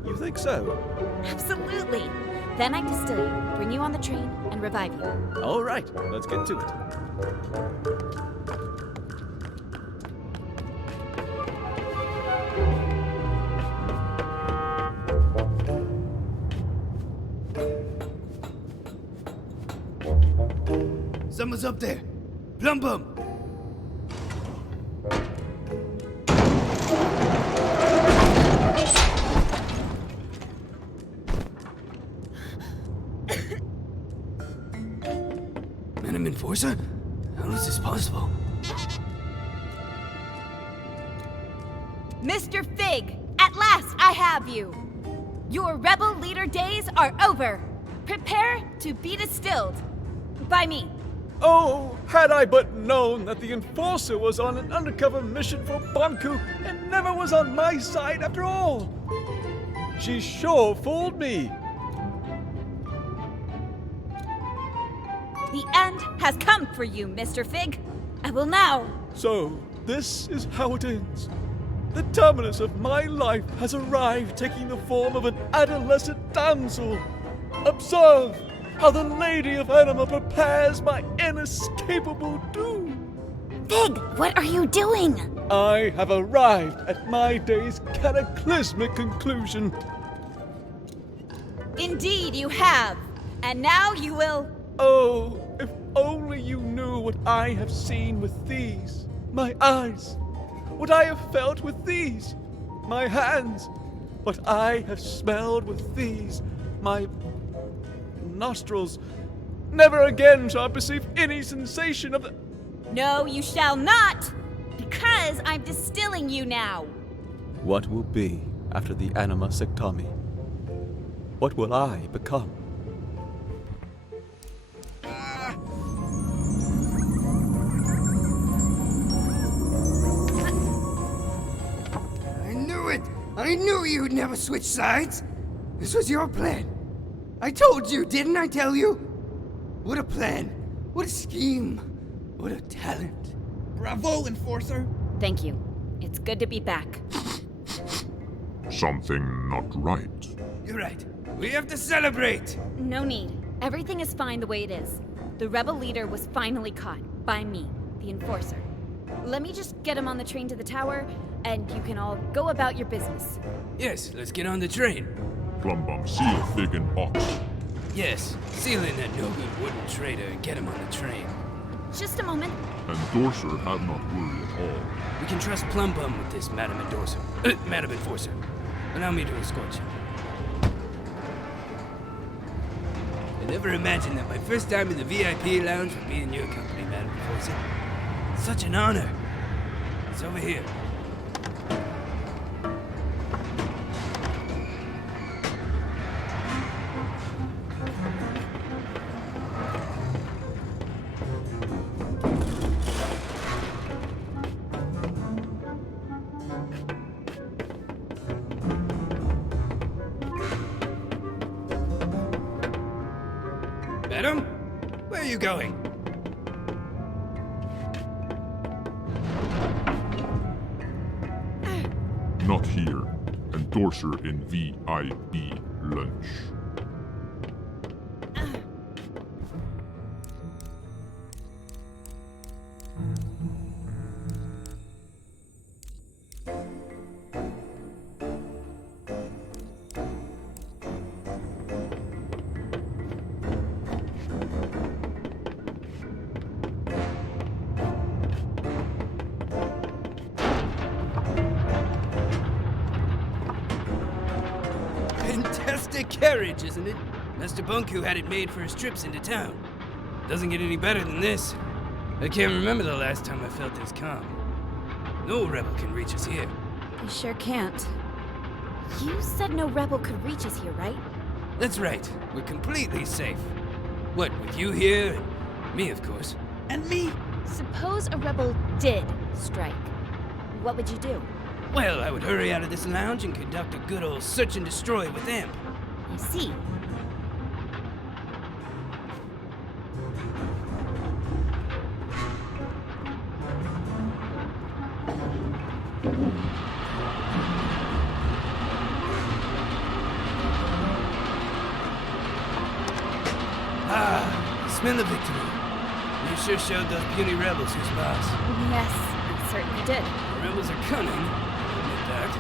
You think so? Absolutely. Then I distill you, bring you on the train, and revive you. All right, let's get to it. Someone's up there. Plum Bum. Venom Enforcer? How is this possible? Mr. Fig, at last I have you. Your rebel leader days are over. Prepare to be distilled. By me. Oh, had I but known that the Enforcer was on an undercover mission for Banku and never was on my side after all. She sure fooled me. The end has come for you, Mr. Fig. I will now. So, this is how it ends. The terminus of my life has arrived, taking the form of an adolescent damsel. Observe how the Lady of Anima prepares my inescapable doom. Fig, what are you doing? I have arrived at my day's cataclysmic conclusion. Indeed you have. And now you will... Oh, if only you knew what I have seen with these, my eyes. What I have felt with these, my hands. What I have smelled with these, my nostrils. Never again shall I perceive any sensation of the... No, you shall not! Because I'm distilling you now. What will be after the Anima Sectami? What will I become? I knew it! I knew you'd never switch sides! This was your plan. I told you, didn't I tell you? What a plan. What a scheme. What a talent. Bravo, Enforcer. Thank you. It's good to be back. Something not right. You're right. We have to celebrate! No need. Everything is fine the way it is. The rebel leader was finally caught. By me, the Enforcer. Let me just get him on the train to the tower, and you can all go about your business. Yes, let's get on the train. Plum Bum, seal Fig in box. Yes, seal in that no-good wooden traitor and get him on the train. Just a moment. Endorser have not worried at all. We can trust Plum Bum with this, Madam Endorser. Madam Enforcer. Allow me to escort you. I never imagined that my first time in the VIP lounge would be in your company, Madam Enforcer. Such an honor. It's over here. Madam? Where are you going? Not here. Endorser in VIP lunch. Fantastic carriage, isn't it? Master Bunku had it made for his trips into town. Doesn't get any better than this. I can't remember the last time I felt this calm. No rebel can reach us here. You sure can't. You said no rebel could reach us here, right? That's right. We're completely safe. What, with you here and me, of course. And me? Suppose a rebel did strike. What would you do? Well, I would hurry out of this lounge and conduct a good old search and destroy with them. I see. Smell the victory. You sure showed those puny rebels who's boss. Yes, I certainly did. The rebels are cunning, I'll admit that.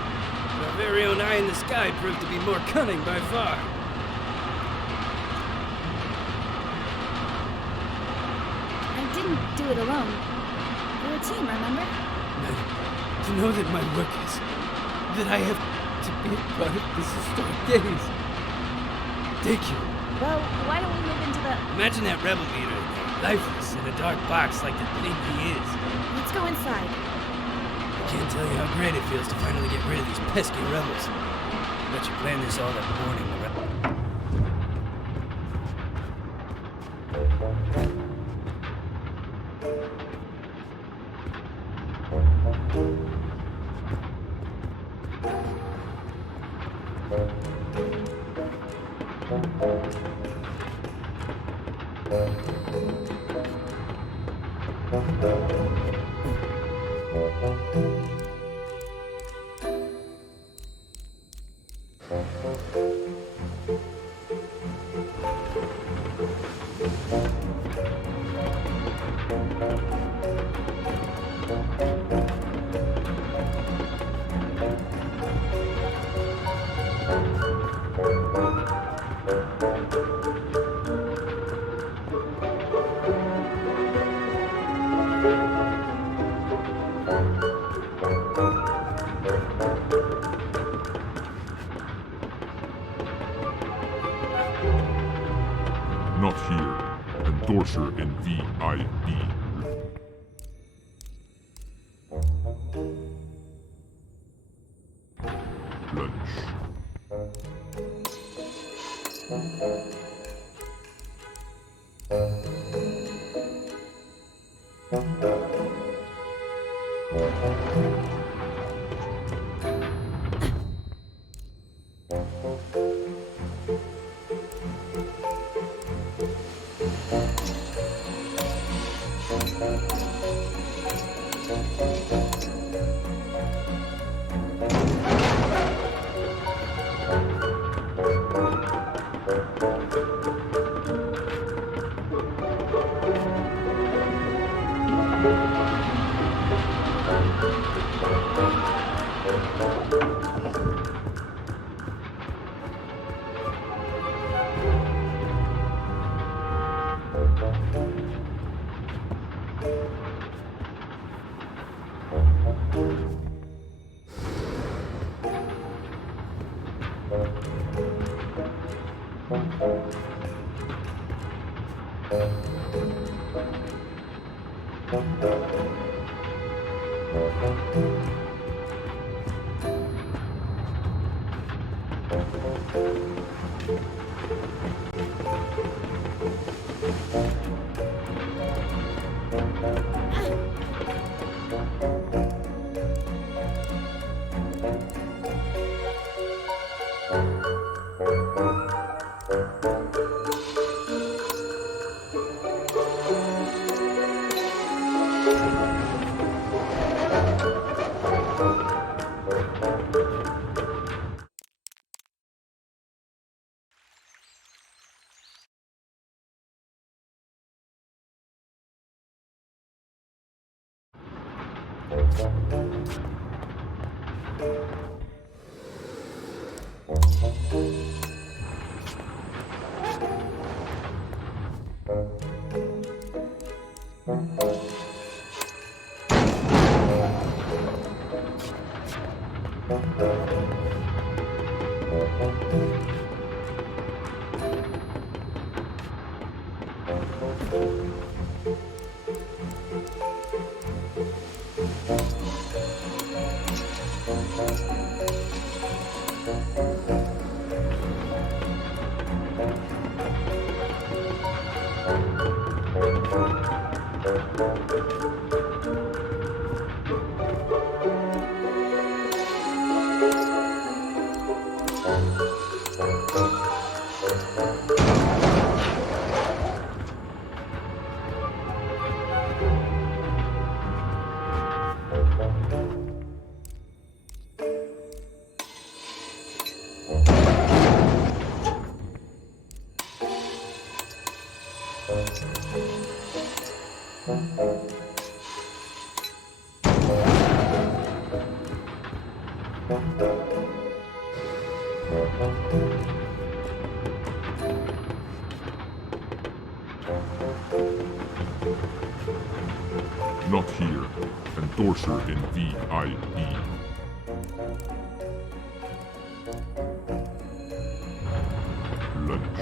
But our very own eye in the sky proved to be more cunning by far. I didn't do it alone. We're a team, remember? To know that my work is... that I have to be a part of this historic days. Thank you. Well, why don't we move into the... Imagine that rebel leader in there, lifeless in a dark box like the thing he is. Let's go inside. I can't tell you how great it feels to finally get rid of these pesky rebels. Bet you planned this all that morning, the rebel. Not here. Endorser in VIP. Lunch. Not here. Endorser in VIP. Lunch.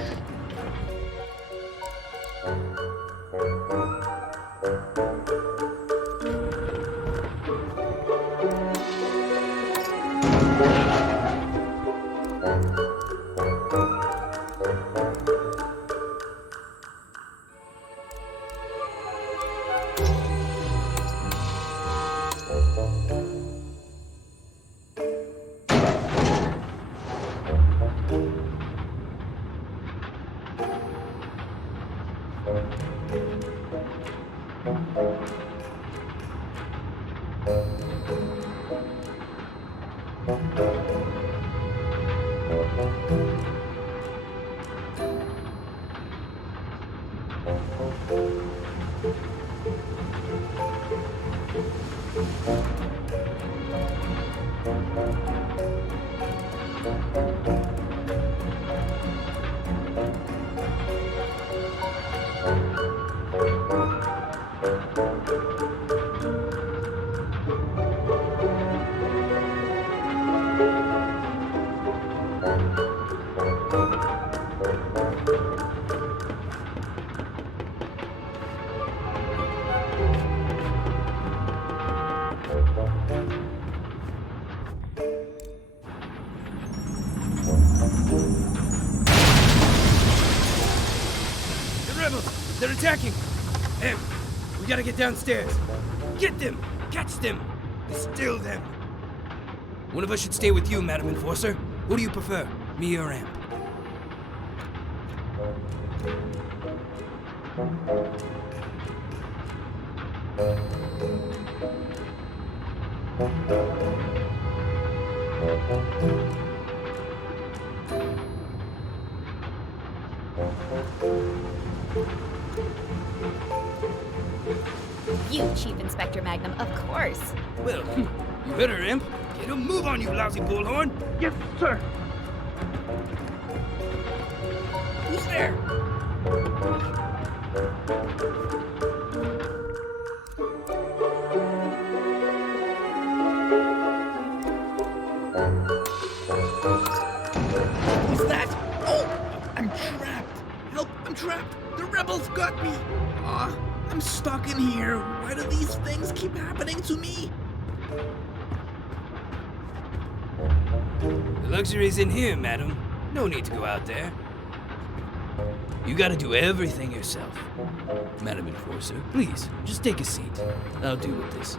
They're attacking! Em, we gotta get downstairs. Get them! Catch them! Distill them! One of us should stay with you, Madam Enforcer. Who do you prefer, me or Amp? You, Chief Inspector Magnum, of course. Well, you heard her, Imp. Get a move on, you lousy bullhorn. Yes, sir. Who's there? Who's that? Oh, I'm trapped. Help, I'm trapped. The rebels got me. I'm stuck in here. Why do these things keep happening to me? The luxury's in here, madam. No need to go out there. You gotta do everything yourself. Madam Enforcer, please, just take a seat. I'll deal with this.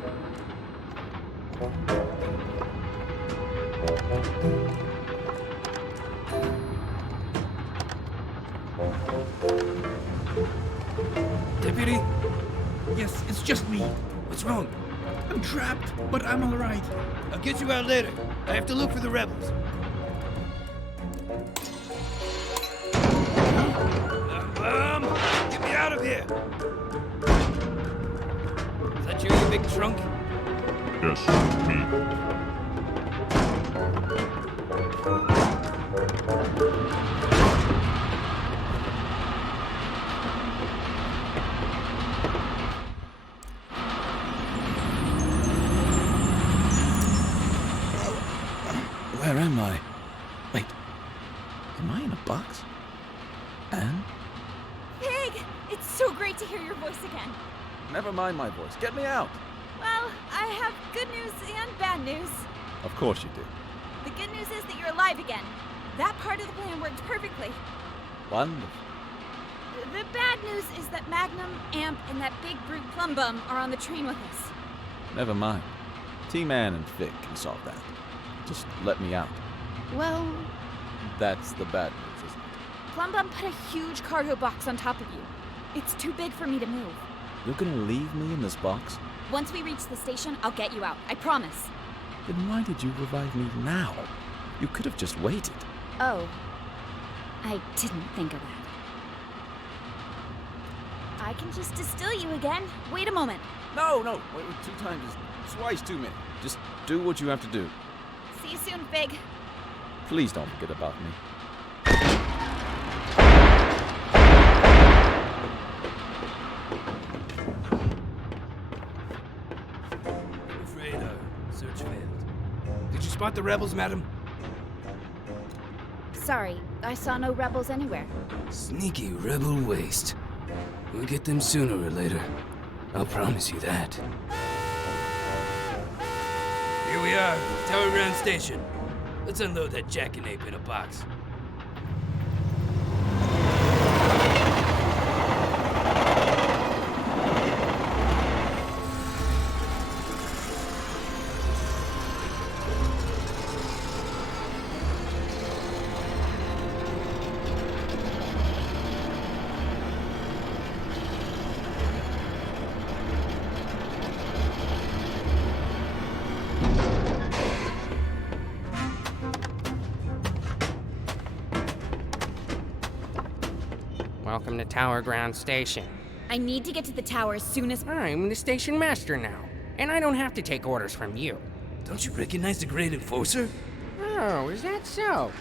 Deputy? Yes, it's just me. What's wrong? I'm trapped, but I'm all right. I'll get you out later. I have to look for the rebels. Get me out of here! Is that you, you big trunk? Yes, me. Where am I? Wait, am I in a box? Anne? Pig! It's so great to hear your voice again. Never mind my voice. Get me out. Well, I have good news and bad news. Of course you do. The good news is that you're alive again. That part of the plan worked perfectly. Wonderful. The bad news is that Magnum, Amp, and that big brute Plum Bum are on the train with us. Never mind. T-Man and Vic can solve that. Just let me out. Well, That's the bad news, isn't it? Plum Bum put a huge cargo box on top of you. It's too big for me to move. You're gonna leave me in this box? Once we reach the station, I'll get you out. I promise. Then why did you revive me now? You could have just waited. Oh. I didn't think of that. I can just distill you again. Wait a moment. No. Wait, 2 times is twice too many. Just do what you have to do. See you soon, Big. Please don't forget about me. I'm afraid our search failed. Did you spot the rebels, madam? Sorry, I saw no rebels anywhere. Sneaky rebel waste. We'll get them sooner or later. I'll promise you that. Here we are, Tower Ground Station. Let's unload that jackanape in a box. Welcome to Tower Ground Station. I need to get to the tower as soon as... I'm the station master now, and I don't have to take orders from you. Don't you recognize the Great Enforcer? Oh, is that so?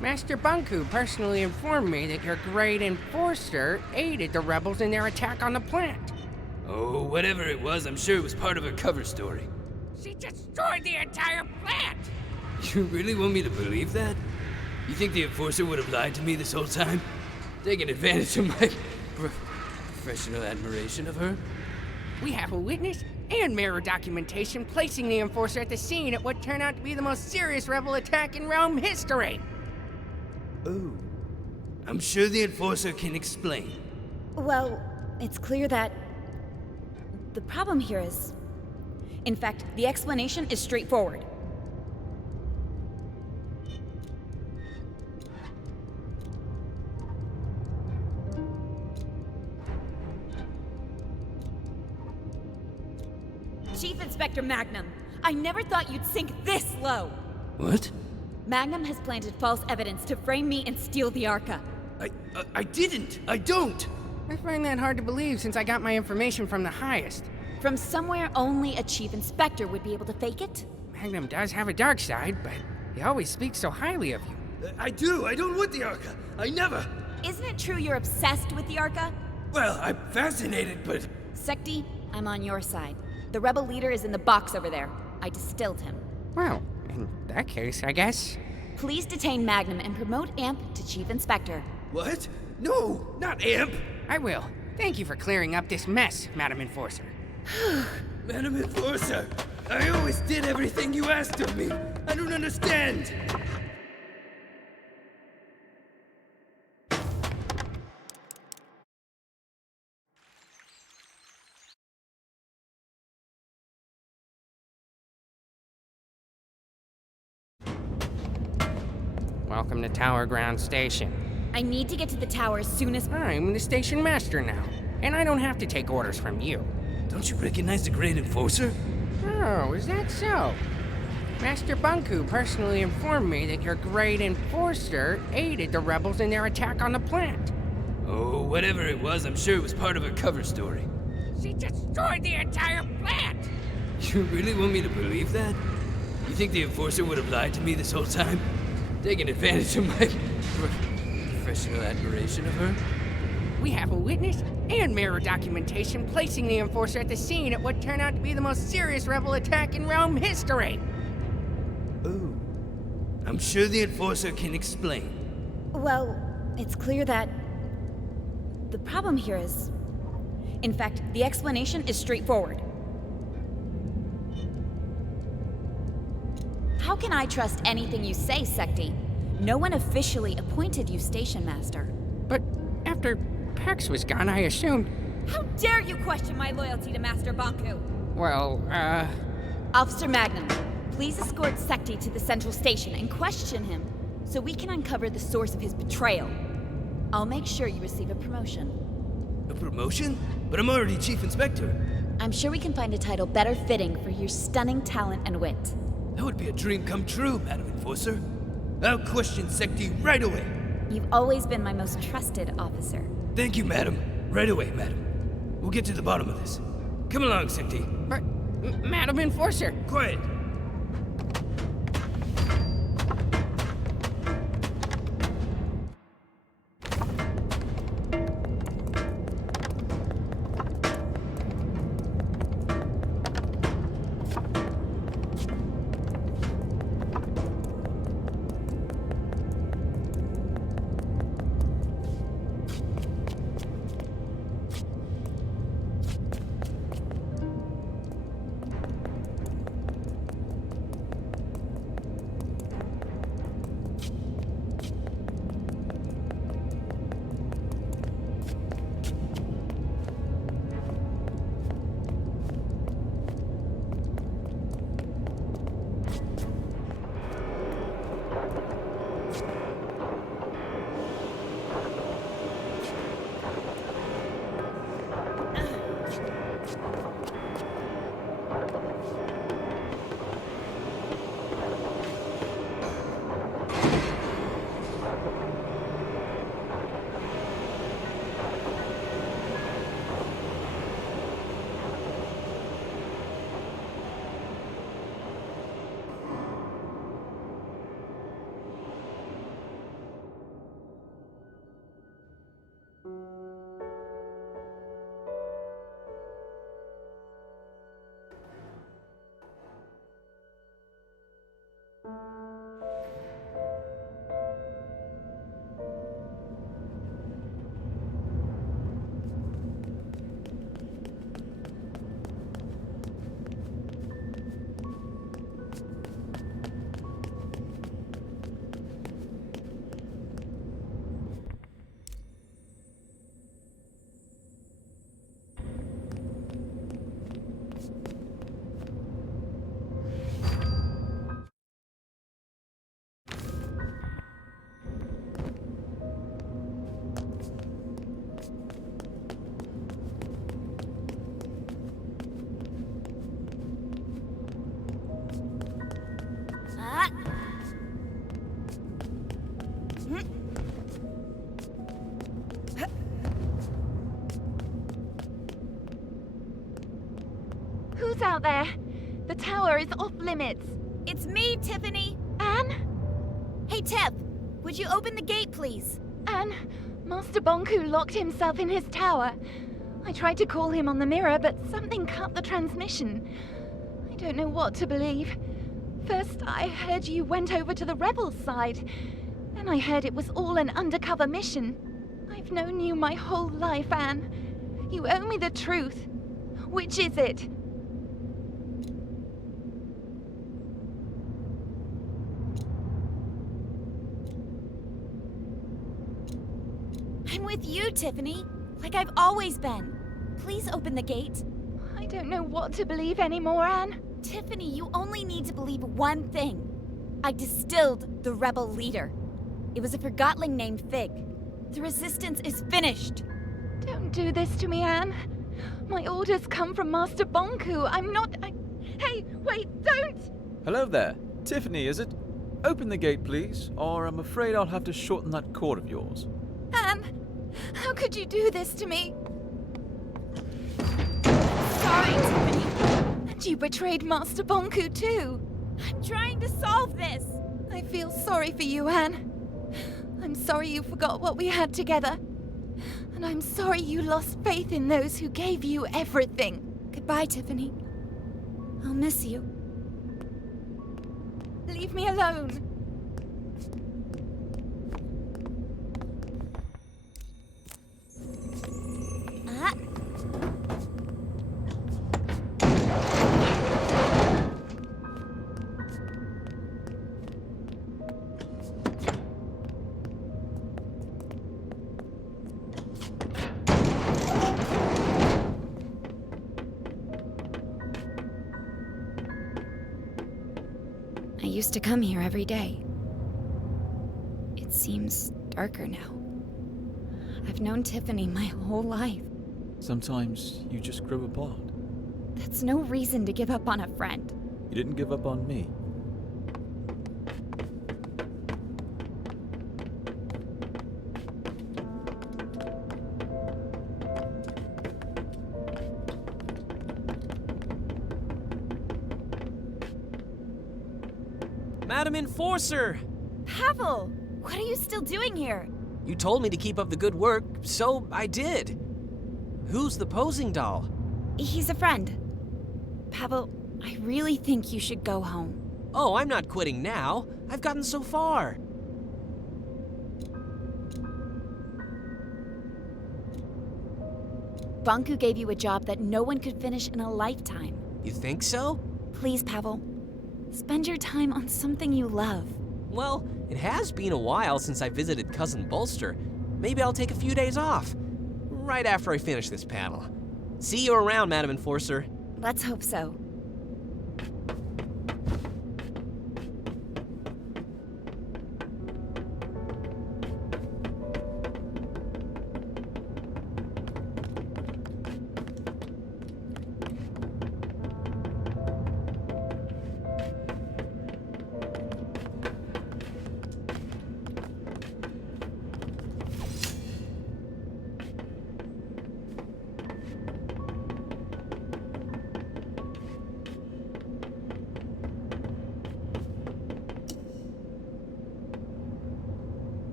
Master Bunku personally informed me that your Great Enforcer aided the rebels in their attack on the plant. Oh, whatever it was, I'm sure it was part of her cover story. She destroyed the entire plant! You really want me to believe that? You think the Enforcer would have lied to me this whole time? Taking advantage of my professional admiration of her? We have a witness and mirror documentation placing the Enforcer at the scene at what turned out to be the most serious rebel attack in realm history. Oh. I'm sure the Enforcer can explain. Well, it's clear that... the problem here is... In fact, the explanation is straightforward. Chief Inspector Magnum, I never thought you'd sink this low! What? Magnum has planted false evidence to frame me and steal the Arca. I didn't! I don't! I find that hard to believe since I got my information from the highest. From somewhere only a Chief Inspector would be able to fake it? Magnum does have a dark side, but he always speaks so highly of you. I do! I don't want the Arca! I never! Isn't it true you're obsessed with the Arca? Well, I'm fascinated, but... Sekti, I'm on your side. The rebel leader is in the box over there. I distilled him. Well, in that case, I guess. Please detain Magnum and promote Amp to Chief Inspector. What? No, not Amp! I will. Thank you for clearing up this mess, Madam Enforcer. Madam Enforcer, I always did everything you asked of me. I don't understand. Welcome to Tower Ground Station. I need to get to the tower as soon as... I'm the station master now, and I don't have to take orders from you. Don't you recognize the Great Enforcer? Oh, is that so? Master Bunku personally informed me that your Great Enforcer aided the rebels in their attack on the plant. Oh, whatever it was, I'm sure it was part of her cover story. She destroyed the entire plant! You really want me to believe that? You think the Enforcer would have lied to me this whole time? Taking advantage of my professional admiration of her? We have a witness and mirror documentation placing the Enforcer at the scene at what turned out to be the most serious rebel attack in realm history. Oh. I'm sure the Enforcer can explain. Well, it's clear that... the problem here is... In fact, the explanation is straightforward. How can I trust anything you say, Sekti? No one officially appointed you station master. But after Pax was gone, I assumed... How dare you question my loyalty to Master Bunku? Well, Officer Magnum, please escort Sekti to the central station and question him so we can uncover the source of his betrayal. I'll make sure you receive a promotion. A promotion? But I'm already Chief Inspector. I'm sure we can find a title better fitting for your stunning talent and wit. That would be a dream come true, Madam Enforcer. I'll question Sekti right away. You've always been my most trusted officer. Thank you, madam. Right away, madam. We'll get to the bottom of this. Come along, Sekti. But, Madam Enforcer. Quiet. Who's out there? The tower is off limits. It's me, Tiffany. Anne? Hey, Tiff. Would you open the gate, please? Anne, Master Bonku locked himself in his tower. I tried to call him on the mirror, but something cut the transmission. I don't know what to believe. First, I heard you went over to the rebels' side. Then I heard it was all an undercover mission. I've known you my whole life, Anne. You owe me the truth. Which is it? I'm with you, Tiffany. Like I've always been. Please open the gate. I don't know what to believe anymore, Anne. Tiffany, you only need to believe one thing. I distilled the rebel leader. It was a Forgotling named Fig. The resistance is finished. Don't do this to me, Anne. My orders come from Master Bonku. I'm not... Hey, wait, don't! Hello there. Tiffany, is it? Open the gate, please, or I'm afraid I'll have to shorten that cord of yours. Anne, how could you do this to me? Sorry, Tiffany. And you betrayed Master Bonku too. I'm trying to solve this. I feel sorry for you, Anne. I'm sorry you forgot what we had together. And I'm sorry you lost faith in those who gave you everything. Goodbye, Tiffany. I'll miss you. Leave me alone. I used to come here every day. It seems darker now. I've known Tiffany my whole life. Sometimes you just grow apart. That's no reason to give up on a friend. You didn't give up on me. Madam Enforcer! Pavel! What are you still doing here? You told me to keep up the good work, so I did. Who's the posing doll? He's a friend. Pavel, I really think you should go home. Oh, I'm not quitting now. I've gotten so far. Bonku gave you a job that no one could finish in a lifetime. You think so? Please, Pavel. Spend your time on something you love. Well, it has been a while since I visited Cousin Bolster. Maybe I'll take a few days off. Right after I finish this panel. See you around, Madam Enforcer. Let's hope so.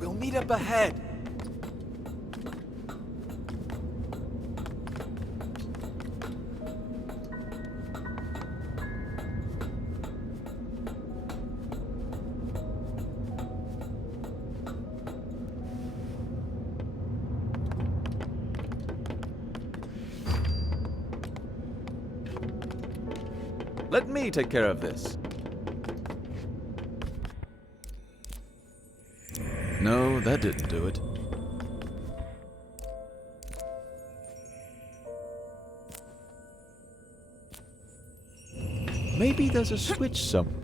We'll meet up ahead. Let me take care of this. No, that didn't do it. Maybe there's a switch somewhere.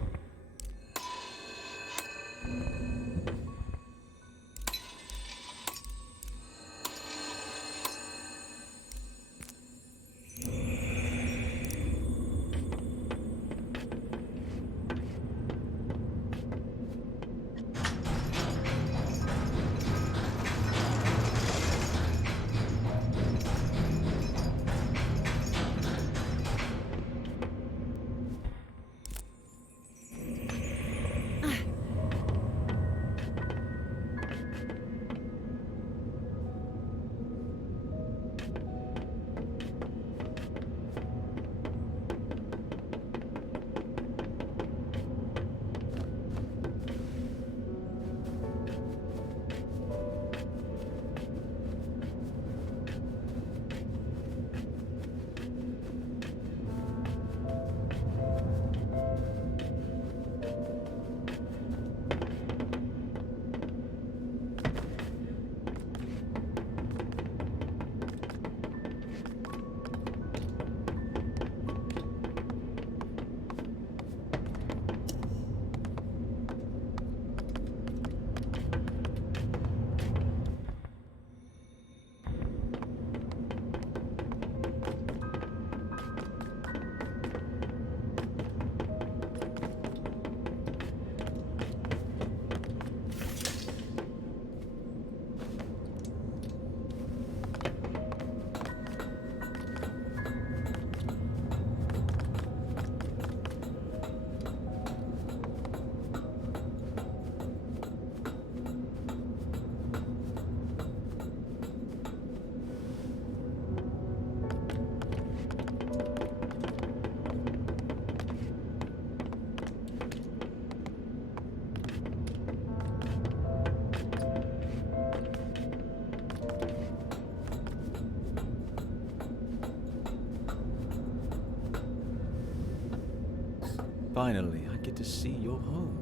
Finally, I get to see your home.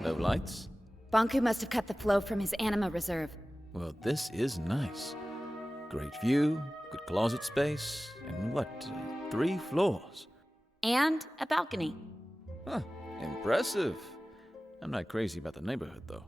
No lights? Bonku must have cut the flow from his anima reserve. Well, this is nice. Great view, good closet space, and what, 3 floors? And a balcony. Huh, impressive. I'm not crazy about the neighborhood, though.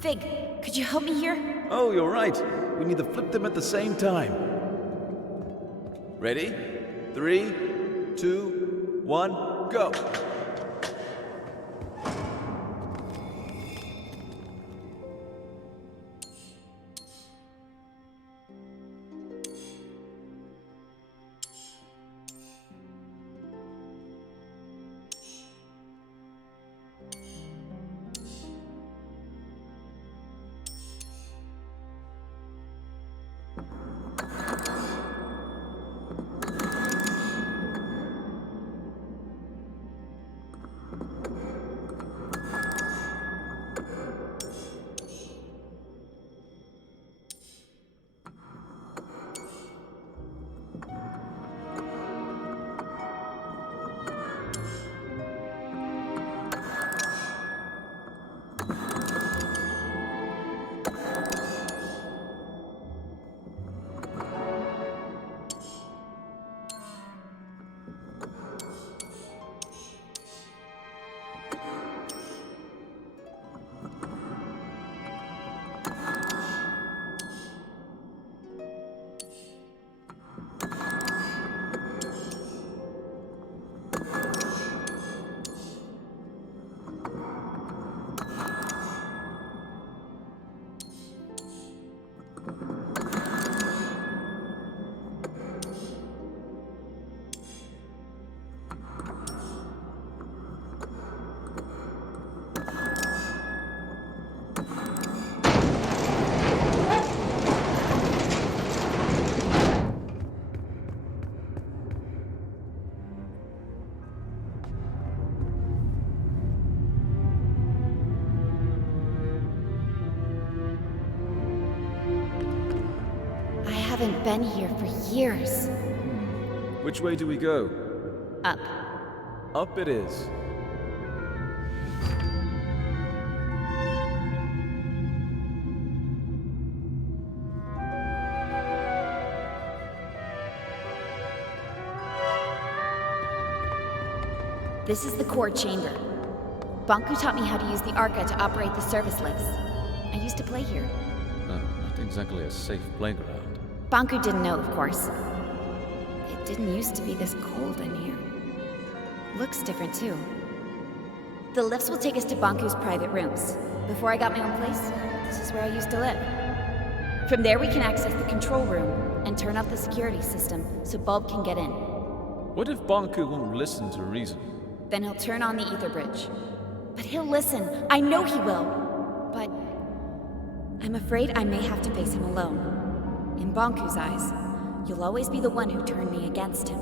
Fig, could you help me here? Oh, you're right. We need to flip them at the same time. Ready? 3, 2, 1, go! I haven't been here for years. Which way do we go? Up. Up it is. This is the core chamber. Bonku taught me how to use the Arca to operate the service lifts. I used to play here. Not exactly a safe playground. Bonku didn't know, of course. It didn't used to be this cold in here. Looks different, too. The lifts will take us to Bonku's private rooms. Before I got my own place, this is where I used to live. From there we can access the control room and turn off the security system so Bulb can get in. What if Bonku won't listen to reason? Then he'll turn on the ether bridge. But he'll listen. I know he will. But I'm afraid I may have to face him alone. In Bonku's eyes, you'll always be the one who turned me against him.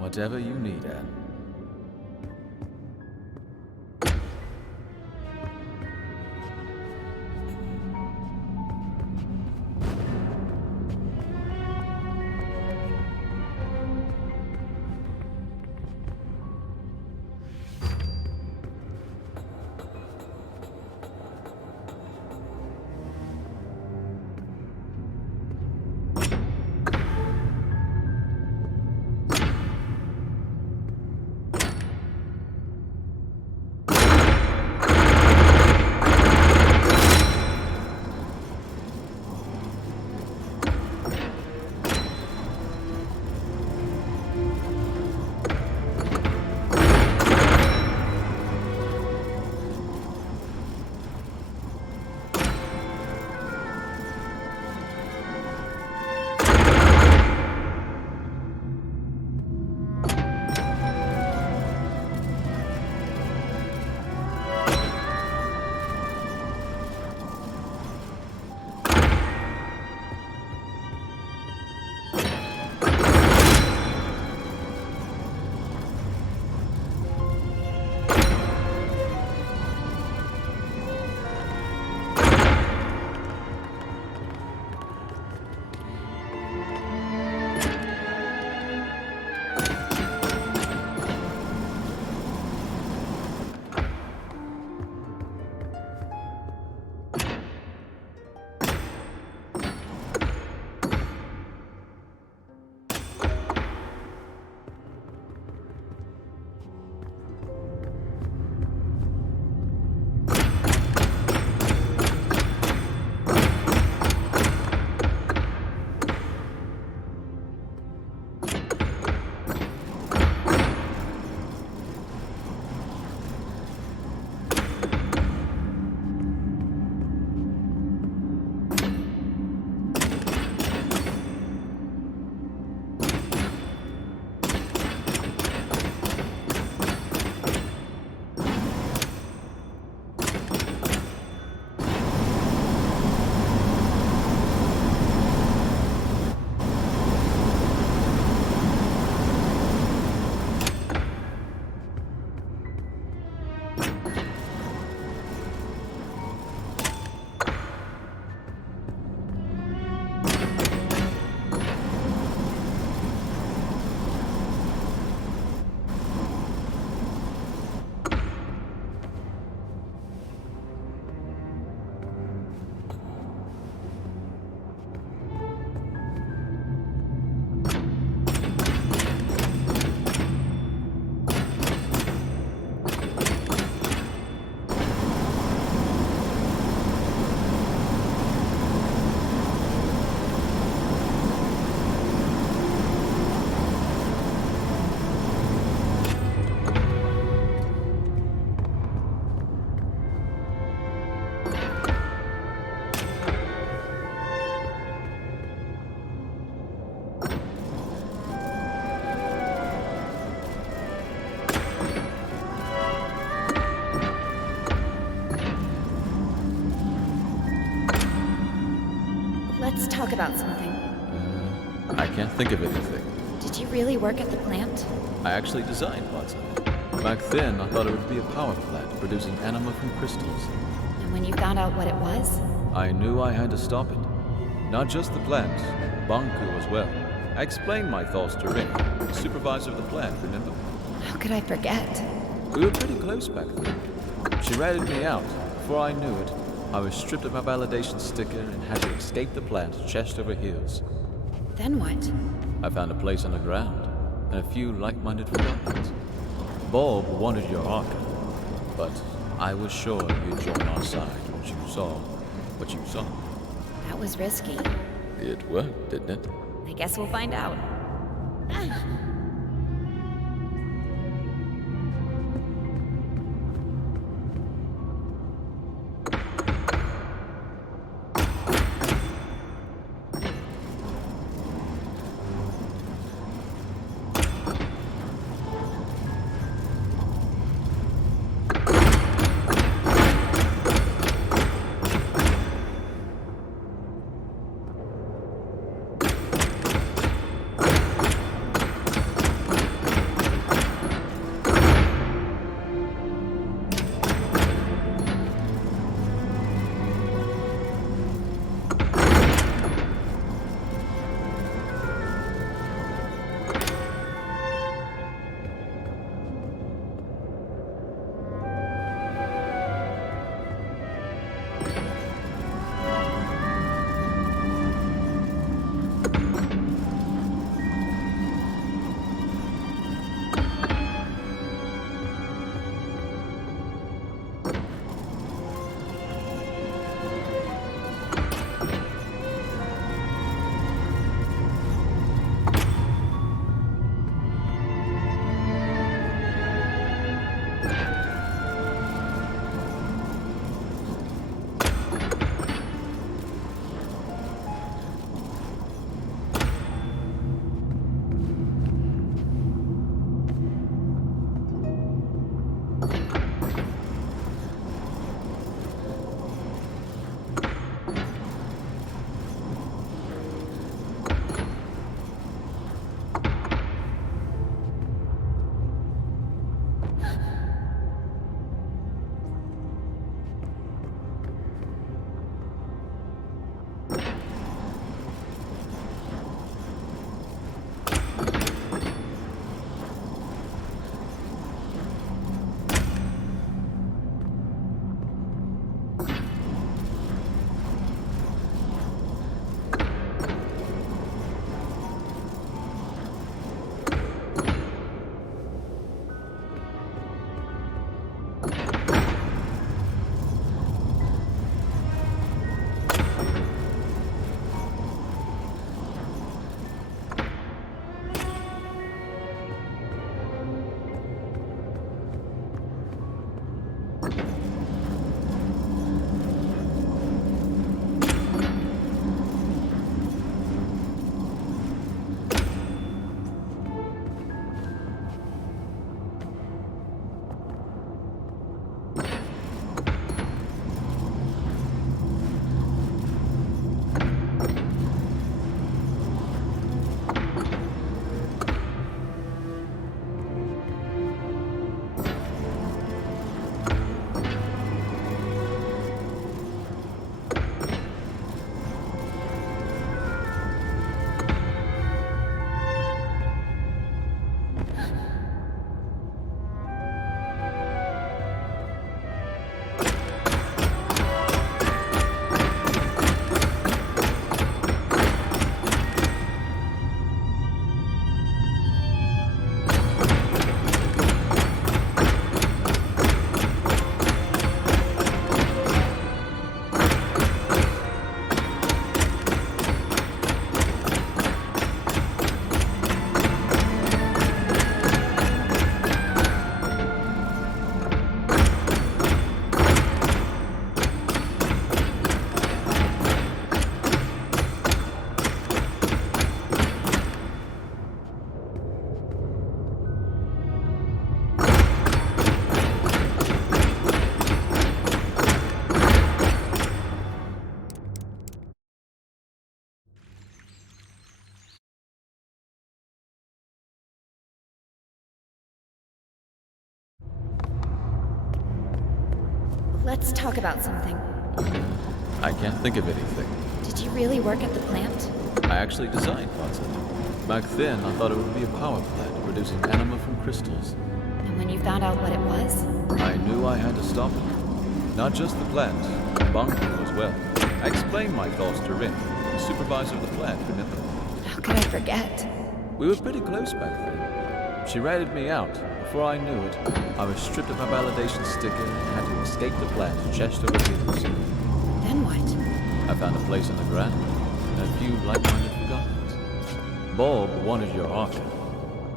Whatever you need, Anne. Let's talk about something. I can't think of anything. Did you really work at the plant? I actually designed parts of it. Back then, I thought it would be a power plant producing anima from crystals. And when you found out what it was? I knew I had to stop it. Not just the plant, Banku as well. I explained my thoughts to Rin, the supervisor of the plant, remember? How could I forget? We were pretty close back then. She ratted me out. Before I knew it, I was stripped of my validation sticker and had to escape the plant chest over heels. Then what? I found a place underground and a few like-minded Forgottons. Bob wanted your Arca, but I was sure you'd join our side once you saw what you saw. That was risky. It worked, didn't it? I guess we'll find out. Let's talk about something. I can't think of anything. Did you really work at the plant? I actually designed parts of it. Back then, I thought it would be a power plant producing anima from crystals. And when you found out what it was? I knew I had to stop it. Not just the plant, Banku as well. I explained my thoughts to Rin, the supervisor of the plant, remember? How could I forget? We were pretty close back then. She ratted me out. Before I knew it, I was stripped of my validation sticker and had to escape the plant chest over heels. Then what? I found a place on the ground and a few like-minded Forgottons. Bob wanted your Arca,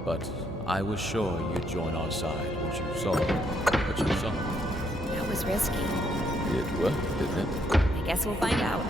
but I was sure you'd join our side once you saw what you saw. That was risky. It worked, didn't it? I guess we'll find out.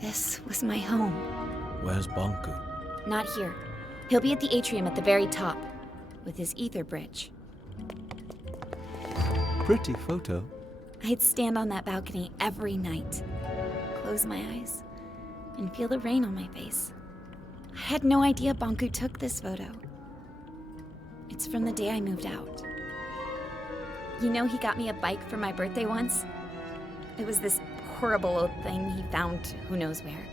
This was my home. Where's Banku? Not here. He'll be at the atrium at the very top, with his ether bridge. Pretty photo. I'd stand on that balcony every night, close my eyes, and feel the rain on my face. I had no idea Banku took this photo. It's from the day I moved out. You know, he got me a bike for my birthday once? It was this horrible old thing he found who knows where.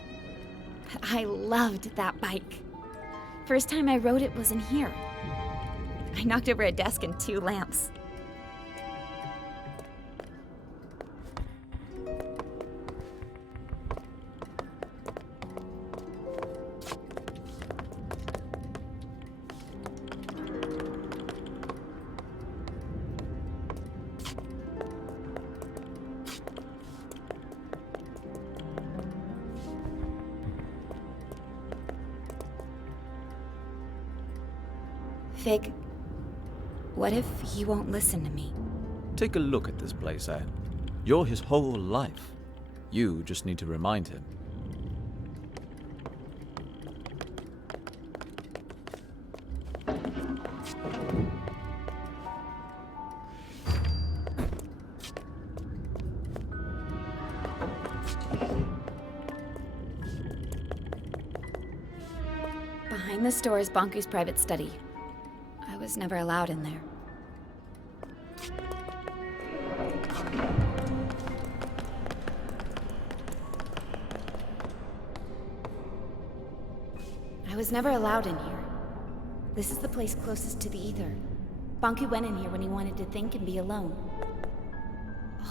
But I loved that bike. First time I rode it was in here. I knocked over a desk and 2 lamps. Fig, what if he won't listen to me? Take a look at this place, Anne. You're his whole life. You just need to remind him. Behind the store is Banku's private study. I was never allowed in there. I was never allowed in here. This is the place closest to the ether. Banku went in here when he wanted to think and be alone.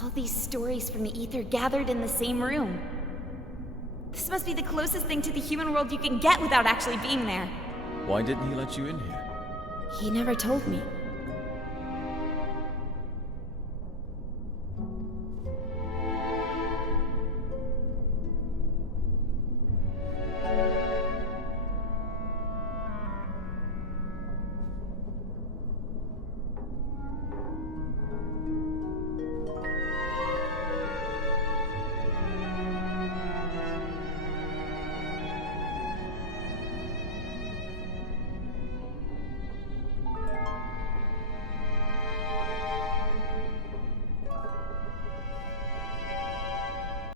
All these stories from the ether gathered in the same room. This must be the closest thing to the human world you can get without actually being there. Why didn't he let you in here? He never told me.